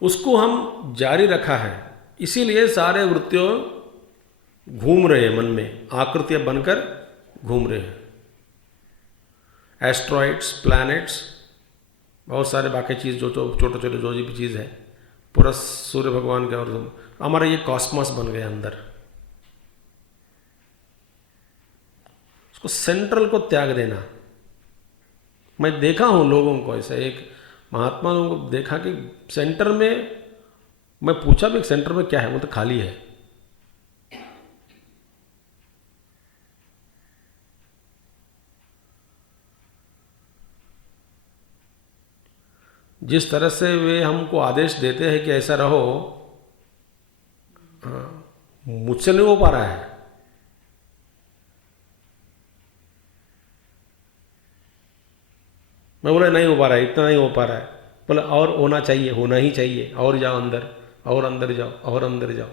उसको हम जारी रखा है, इसीलिए सारे वृत्तियों घूम रहे हैं मन में, आकृतियां बनकर घूम रहे हैं। एस्ट्रॉइड्स, प्लैनेट्स, बहुत सारे बाकी चीज़ जो छोटे छोटे जो भी चीज़ है, पूरा सूर्य भगवान के, और हमारा ये कॉस्मोस बन गया अंदर। उसको सेंट्रल को त्याग देना। मैं देखा हूं लोगों को ऐसा, एक महात्मा लोगों को देखा कि सेंटर में, मैं पूछा भी सेंटर में क्या है, वो तो खाली है। जिस तरह से वे हमको आदेश देते हैं कि ऐसा रहो, मुझसे नहीं हो पा रहा है। मैं बोला नहीं हो पा रहा है, इतना नहीं हो पा रहा है। बोला और होना चाहिए, होना ही चाहिए, और जाओ अंदर, और अंदर जाओ, और अंदर जाओ।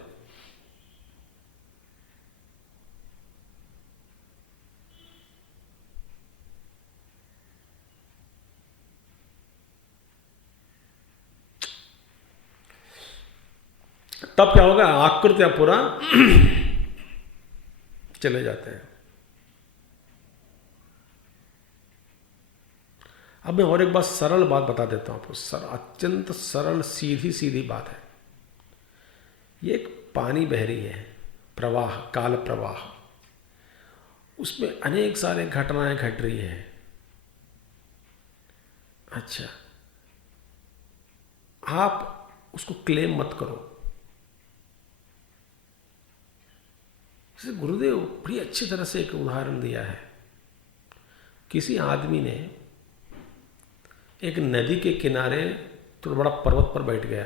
तब क्या होगा, आकृतियां पूरा चले जाते हैं। अब मैं और एक बात, सरल बात बता देता हूं आपको, अत्यंत सरल सीधी सीधी बात है। ये एक पानी बह रही है, प्रवाह, काल प्रवाह, उसमें अनेक सारे घटनाएं घट रही है। अच्छा, आप उसको क्लेम मत करो। जैसे गुरुदेव बड़ी अच्छी तरह से एक उदाहरण दिया है। किसी आदमी ने एक नदी के किनारे थोड़ा बड़ा पर्वत पर बैठ गया,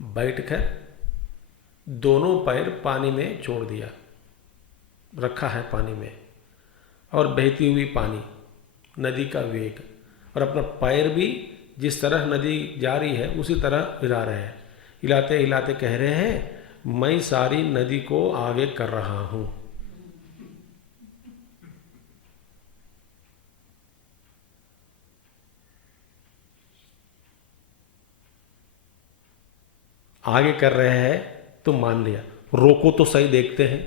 बैठकर दोनों पैर पानी में छोड़ दिया, रखा है पानी में, और बहती हुई पानी, नदी का वेग, और अपना पैर भी जिस तरह नदी जा रही है उसी तरह हिला रहे हैं। हिलाते हिलाते कह रहे हैं, मैं सारी नदी को आगे कर रहा हूं। आगे कर रहे हैं तो मान लिया, रोको तो सही, देखते हैं।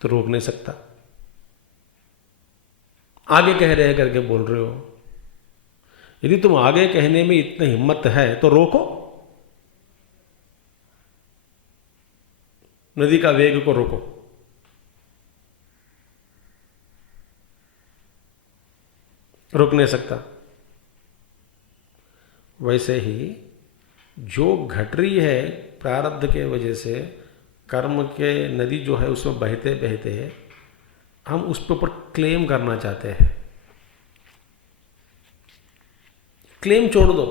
तो रोक नहीं सकता, आगे कह रहे हैं करके बोल रहे हो। यदि तुम आगे कहने में इतनी हिम्मत है तो रोको, नदी का वेग को रोको। रोक नहीं सकता। वैसे ही जो घट रही है प्रारब्ध के वजह से, कर्म के नदी जो है उसमें बहते बहते हम उस पर ऊपर क्लेम करना चाहते हैं। क्लेम छोड़ दो,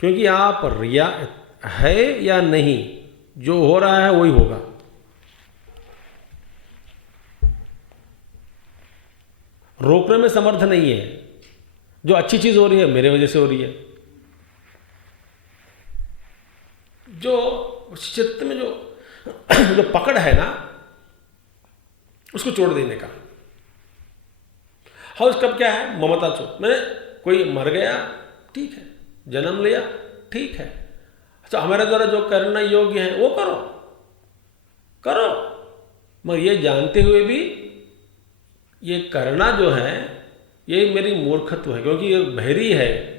क्योंकि आप रिया है या नहीं, जो हो रहा है वही होगा। रोकने में समर्थ नहीं है। जो अच्छी चीज हो रही है मेरे वजह से हो रही है। जो चित्त में जो जो पकड़ है ना, उसको छोड़ देने का। हाँ, उसका क्या है, ममता छोड़। मैंने कोई मर गया, ठीक है, जन्म लिया, ठीक है, अच्छा हमारे द्वारा जो करना योग्य है वो करो करो, मगर ये जानते हुए भी ये करना जो है ये मेरी मूर्खत्व है, क्योंकि ये बहरी है।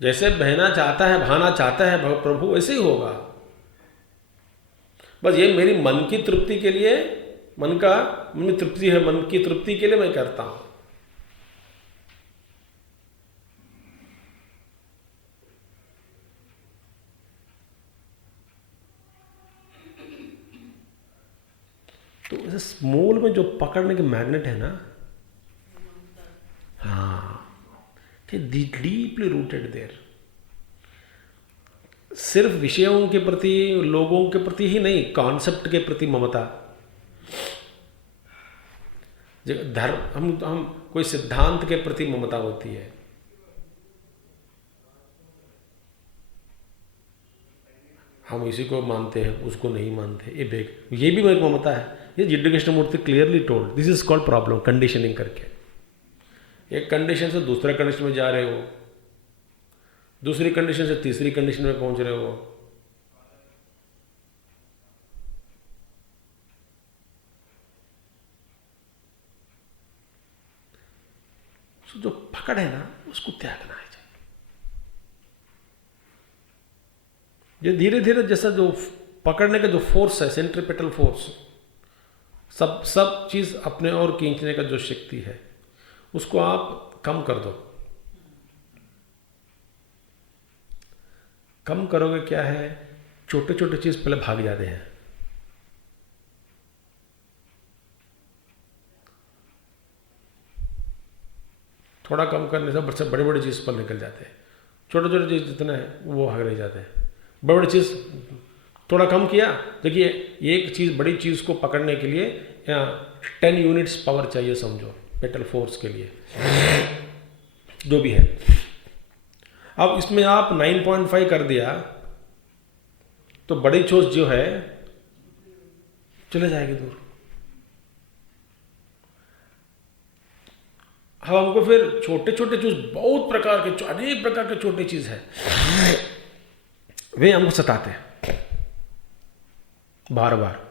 जैसे बहना चाहता है, बहाना चाहता है प्रभु, वैसे ही होगा। बस ये मेरी मन की तृप्ति के लिए, मन में तृप्ति है, मन की तृप्ति के लिए मैं करता हूं। तो इस मूल में जो पकड़ने के मैग्नेट है ना, हाँ, डीपली रूटेड देयर। सिर्फ विषयों के प्रति, लोगों के प्रति ही नहीं, कॉन्सेप्ट के प्रति ममता। धर्म, हम कोई सिद्धांत के प्रति ममता होती है। हम इसी को मानते हैं, उसको नहीं मानते, ये भी मेरी ममता है। ये Jiddu Krishnamurti clearly told, this is called problem, conditioning करके। एक कंडीशन से दूसरा कंडीशन में जा रहे हो, दूसरी कंडीशन से तीसरी कंडीशन में पहुंच रहे हो। तो जो पकड़ है ना, उसको त्यागना है। जो धीरे धीरे जैसा जो पकड़ने का जो फोर्स है, सेंट्रीपिटल फोर्स, सब चीज अपने और खींचने का जो शक्ति है, उसको आप कम कर दो। कम करोगे क्या है, छोटे छोटे चीज पहले भाग जाते हैं। थोड़ा कम करने से बड़े बड़े चीज पर निकल जाते हैं। छोटे छोटे चीज जितना है वो भाग रह जाते हैं। बड़ी बड़ी चीज थोड़ा कम किया, देखिए एक चीज बड़ी चीज को पकड़ने के लिए 10 यूनिट्स पावर चाहिए, समझो, मेटल फोर्स के लिए, जो भी है। अब इसमें आप 9.5 कर दिया तो बड़ी चीज जो है चले जाएगी दूर। अब हमको फिर छोटे छोटे चीज, बहुत प्रकार के, अनेक प्रकार के छोटे चीज है, वे हमको सताते हैं बार बार।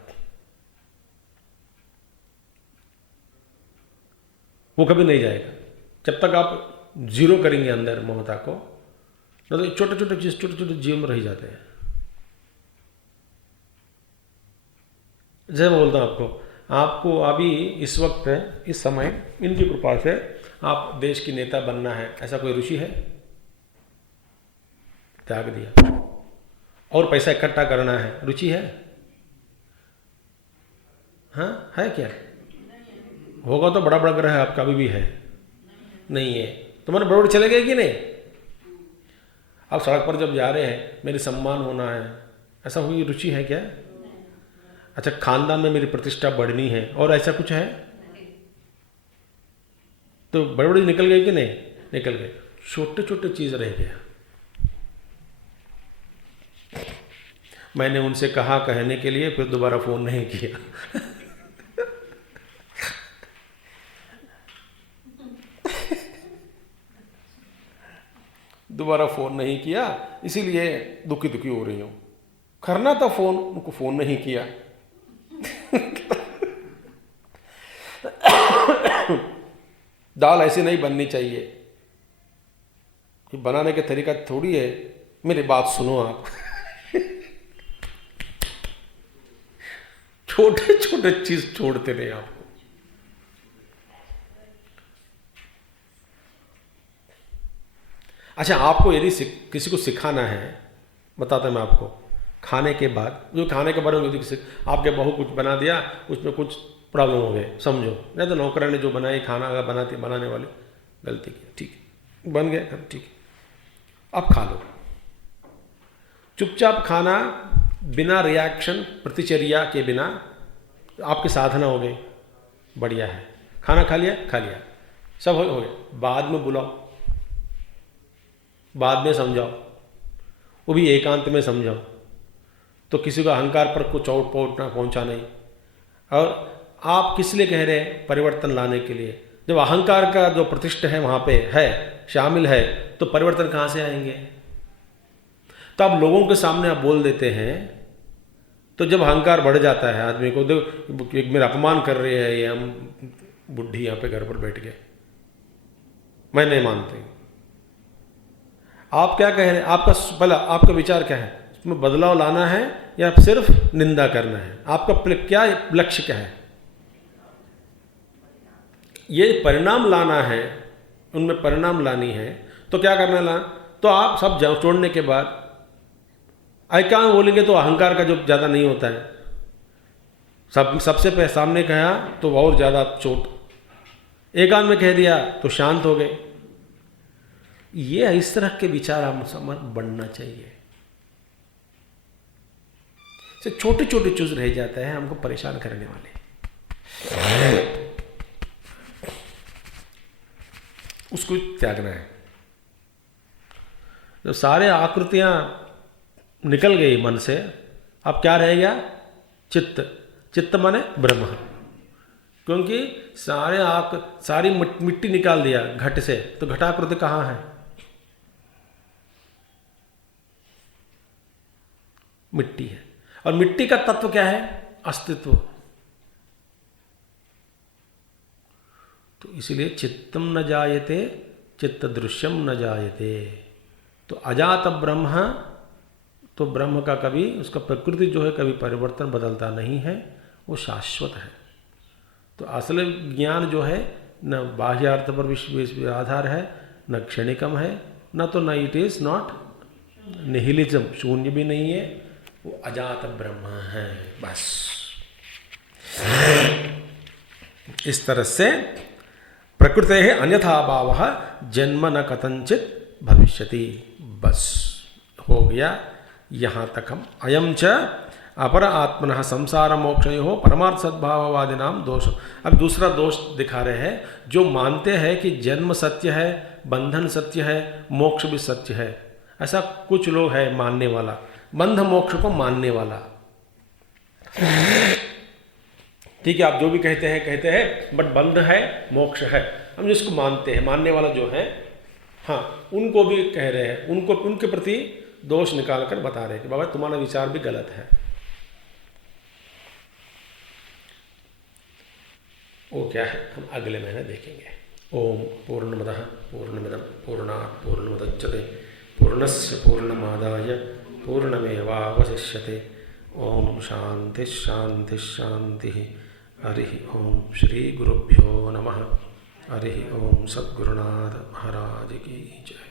वो कभी नहीं जाएगा जब तक आप जीरो करेंगे अंदर ममता को। तो छोटे छोटे चीज, छोटे छोटे जीव में रह जाते हैं। जैसे मैं बोलता हूं आपको अभी इस वक्त, इस समय, इनकी कृपा से आप देश की नेता बनना है, ऐसा कोई रुचि है? त्याग दिया। और पैसा इकट्ठा करना है, रुचि है? हाँ, है क्या? होगा तो बड़ा बड़ा ग्रह आपका अभी भी है, नहीं है? तुम्हारे बड़े बड़े चले गए कि नहीं? आप सड़क पर जब जा रहे हैं, मेरी सम्मान होना है, ऐसा हुई रुचि है क्या? अच्छा, खानदान में मेरी प्रतिष्ठा बढ़नी है, और ऐसा कुछ है? तो बड़े बड़े निकल गए कि नहीं? निकल गए। छोटे छोटे चीज रह गया। मैंने उनसे कहा कहने के लिए, फिर दोबारा फोन नहीं किया। दोबारा फोन नहीं किया, इसीलिए दुखी दुखी हो रही हूं। करना था फोन, उनको फोन नहीं किया। दाल ऐसी नहीं बननी चाहिए, कि बनाने का तरीका थोड़ी है। मेरी बात सुनो आप। छोटे छोटे चीज छोड़ते नहीं आपको। अच्छा, आपको यदि किसी को सिखाना है, बताता मैं आपको, खाने के बाद, जो खाने के बारे में यदि आपके बहू कुछ बना दिया, उसमें कुछ प्रॉब्लम हो गए, समझो, नहीं तो नौकरानी जो बनाई खाना, अगर बनाने वाली गलती की, ठीक है, बन गया, ठीक है, अब खा लो। चुपचाप खाना, बिना रिएक्शन, प्रतिचर्या के बिना, आपकी साधना हो गई, बढ़िया है। खाना खा लिया, सब हो गया। बाद में बुलाओ, बाद में समझाओ, वो भी एकांत में समझाओ, तो किसी को अहंकार पर कुछ चोट ना पहुंचा नहीं। और आप किस लिए कह रहे हैं? परिवर्तन लाने के लिए। जब अहंकार का जो प्रतिष्ठा है वहां पे है, शामिल है, तो परिवर्तन कहां से आएंगे? तो आप लोगों के सामने आप बोल देते हैं, तो जब अहंकार बढ़ जाता है आदमी को, देखो मेरा अपमान कर रहे हैं ये, हम बुढ़ी यहां पे घर पर बैठ गए, मैं नहीं मानती। आप क्या कह रहे हैं? आपका विचार क्या है? उसमें बदलाव लाना है या सिर्फ निंदा करना है? आपका क्या लक्ष्य क्या है? ये परिणाम लाना है, उनमें परिणाम लानी है, तो क्या करना ला? तो आप सब छोड़ने के बाद क्या बोलेंगे, तो अहंकार का जो ज्यादा नहीं होता है, सबसे सामने कहा तो और ज्यादा चोट, एकांत में कह दिया तो शांत हो गए। ये इस तरह के विचार हम बढ़ना चाहिए। छोटे छोटे चीज रह जाता है हमको परेशान करने वाले, उसको त्यागना है। जो सारे आकृतियां निकल गई मन से, अब क्या रह गया? चित्त। चित्त माने ब्रह्म, क्योंकि सारी मिट्टी निकाल दिया घट से, तो घटाकृति कहाँ है? मिट्टी है। और मिट्टी का तत्व क्या है? अस्तित्व। तो इसलिए चित्तम न जायते चित्त दृश्यम न जायते। तो अजात ब्रह्म, तो ब्रह्म का कभी, उसका प्रकृति जो है कभी परिवर्तन बदलता नहीं है, वो शाश्वत है। तो असल ज्ञान जो है न बाह्यार्थ पर विश्व आधार है, न क्षणिकम है, न तो न इट इज नॉट निहिलिज्म, शून्य भी नहीं है, वो अजात ब्रह्म है बस। इस तरह से प्रकृते है अन्यथा भाव जन्म न कथंचित भविष्यति। बस हो गया यहाँ तक। हम अयम च अपर आत्मनः संसार मोक्षयो परमार्थ सद्भाववादी नाम दोष। अब दूसरा दोष दिखा रहे हैं, जो मानते हैं कि जन्म सत्य है, बंधन सत्य है, मोक्ष भी सत्य है। ऐसा कुछ लोग है मानने वाला, बंध मोक्ष को मानने वाला। ठीक है, आप जो भी कहते हैं बट बंध है, मोक्ष है, हम जिसको मानते हैं, मानने वाला जो है, हाँ, उनको भी कह रहे हैं, उनके प्रति दोष निकाल कर बता रहे हैं कि बाबा तुम्हारा विचार भी गलत है। वो क्या है हम अगले महीने देखेंगे। ओम पूर्णमदः पूर्णमिदं पूर्णात् पूर्णमुदच्यते पूर्णस्य पूर्णमादाय पूर्णमेवावशिष्यते। ओम शांति शांति शांति। हरि ओम श्री गुरुभ्यो नमः। हरि ओम सद्गुरुनाथ महाराज की जय।